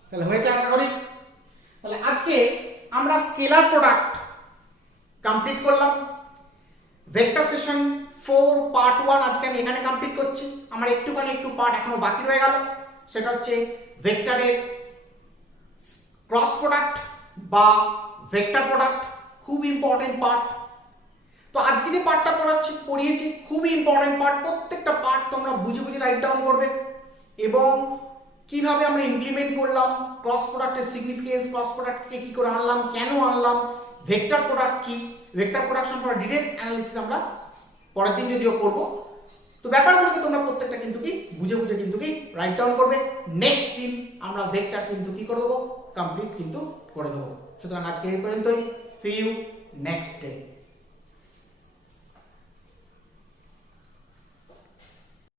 তাহলে হয়েছে আশা করি। তাহলে আজকে আমরা স্কেলার প্রোডাক্ট কমপ্লিট করলাম। ভেক্টর সেশন 4 পার্ট 1 আজকে আমি এখানে কমপ্লিট করছি। আমার একটু পার্ট এখনো বাকি রয়ে গেল, সেটা হচ্ছে ভেক্টরের ক্রস প্রোডাক্ট বা ভেক্টর প্রোডাক্ট, খুব ইম্পর্টেন্ট পার্ট। তো আজকে যে পার্টটা পড়িয়েছি খুবই ইম্পর্টেন্ট পার্ট। প্রত্যেকটা পার্ট তোমরা বুঝে রাইট ডাউন করবে এবং কিভাবে আমরা ইমপ্লিমেন্ট করলাম, ক্রস প্রোডাক্টের সিগনিফিকেন্স, ক্রস প্রোডাক্টকে কি করে আনলাম, কেন আনলাম, ভেক্টর প্রোডাক্ট কি, ভেক্টর প্রোডাক্ট সম্পর্কে ডিটেইল অ্যানালিসিস আমরা পরের দিন যদিও করব। তো ব্যাপারগুলোকে তোমরা প্রত্যেকটা কিন্তু কি বুঝে কিন্তু কি রাইট ডাউন করবে। নেক্সট দিন আমরা ভেক্টর কিন্তু কি করে দেবো, কমপ্লিট কিন্তু করে দেবো। সুতরাং আজকে এই পর্যন্তই। See you next day.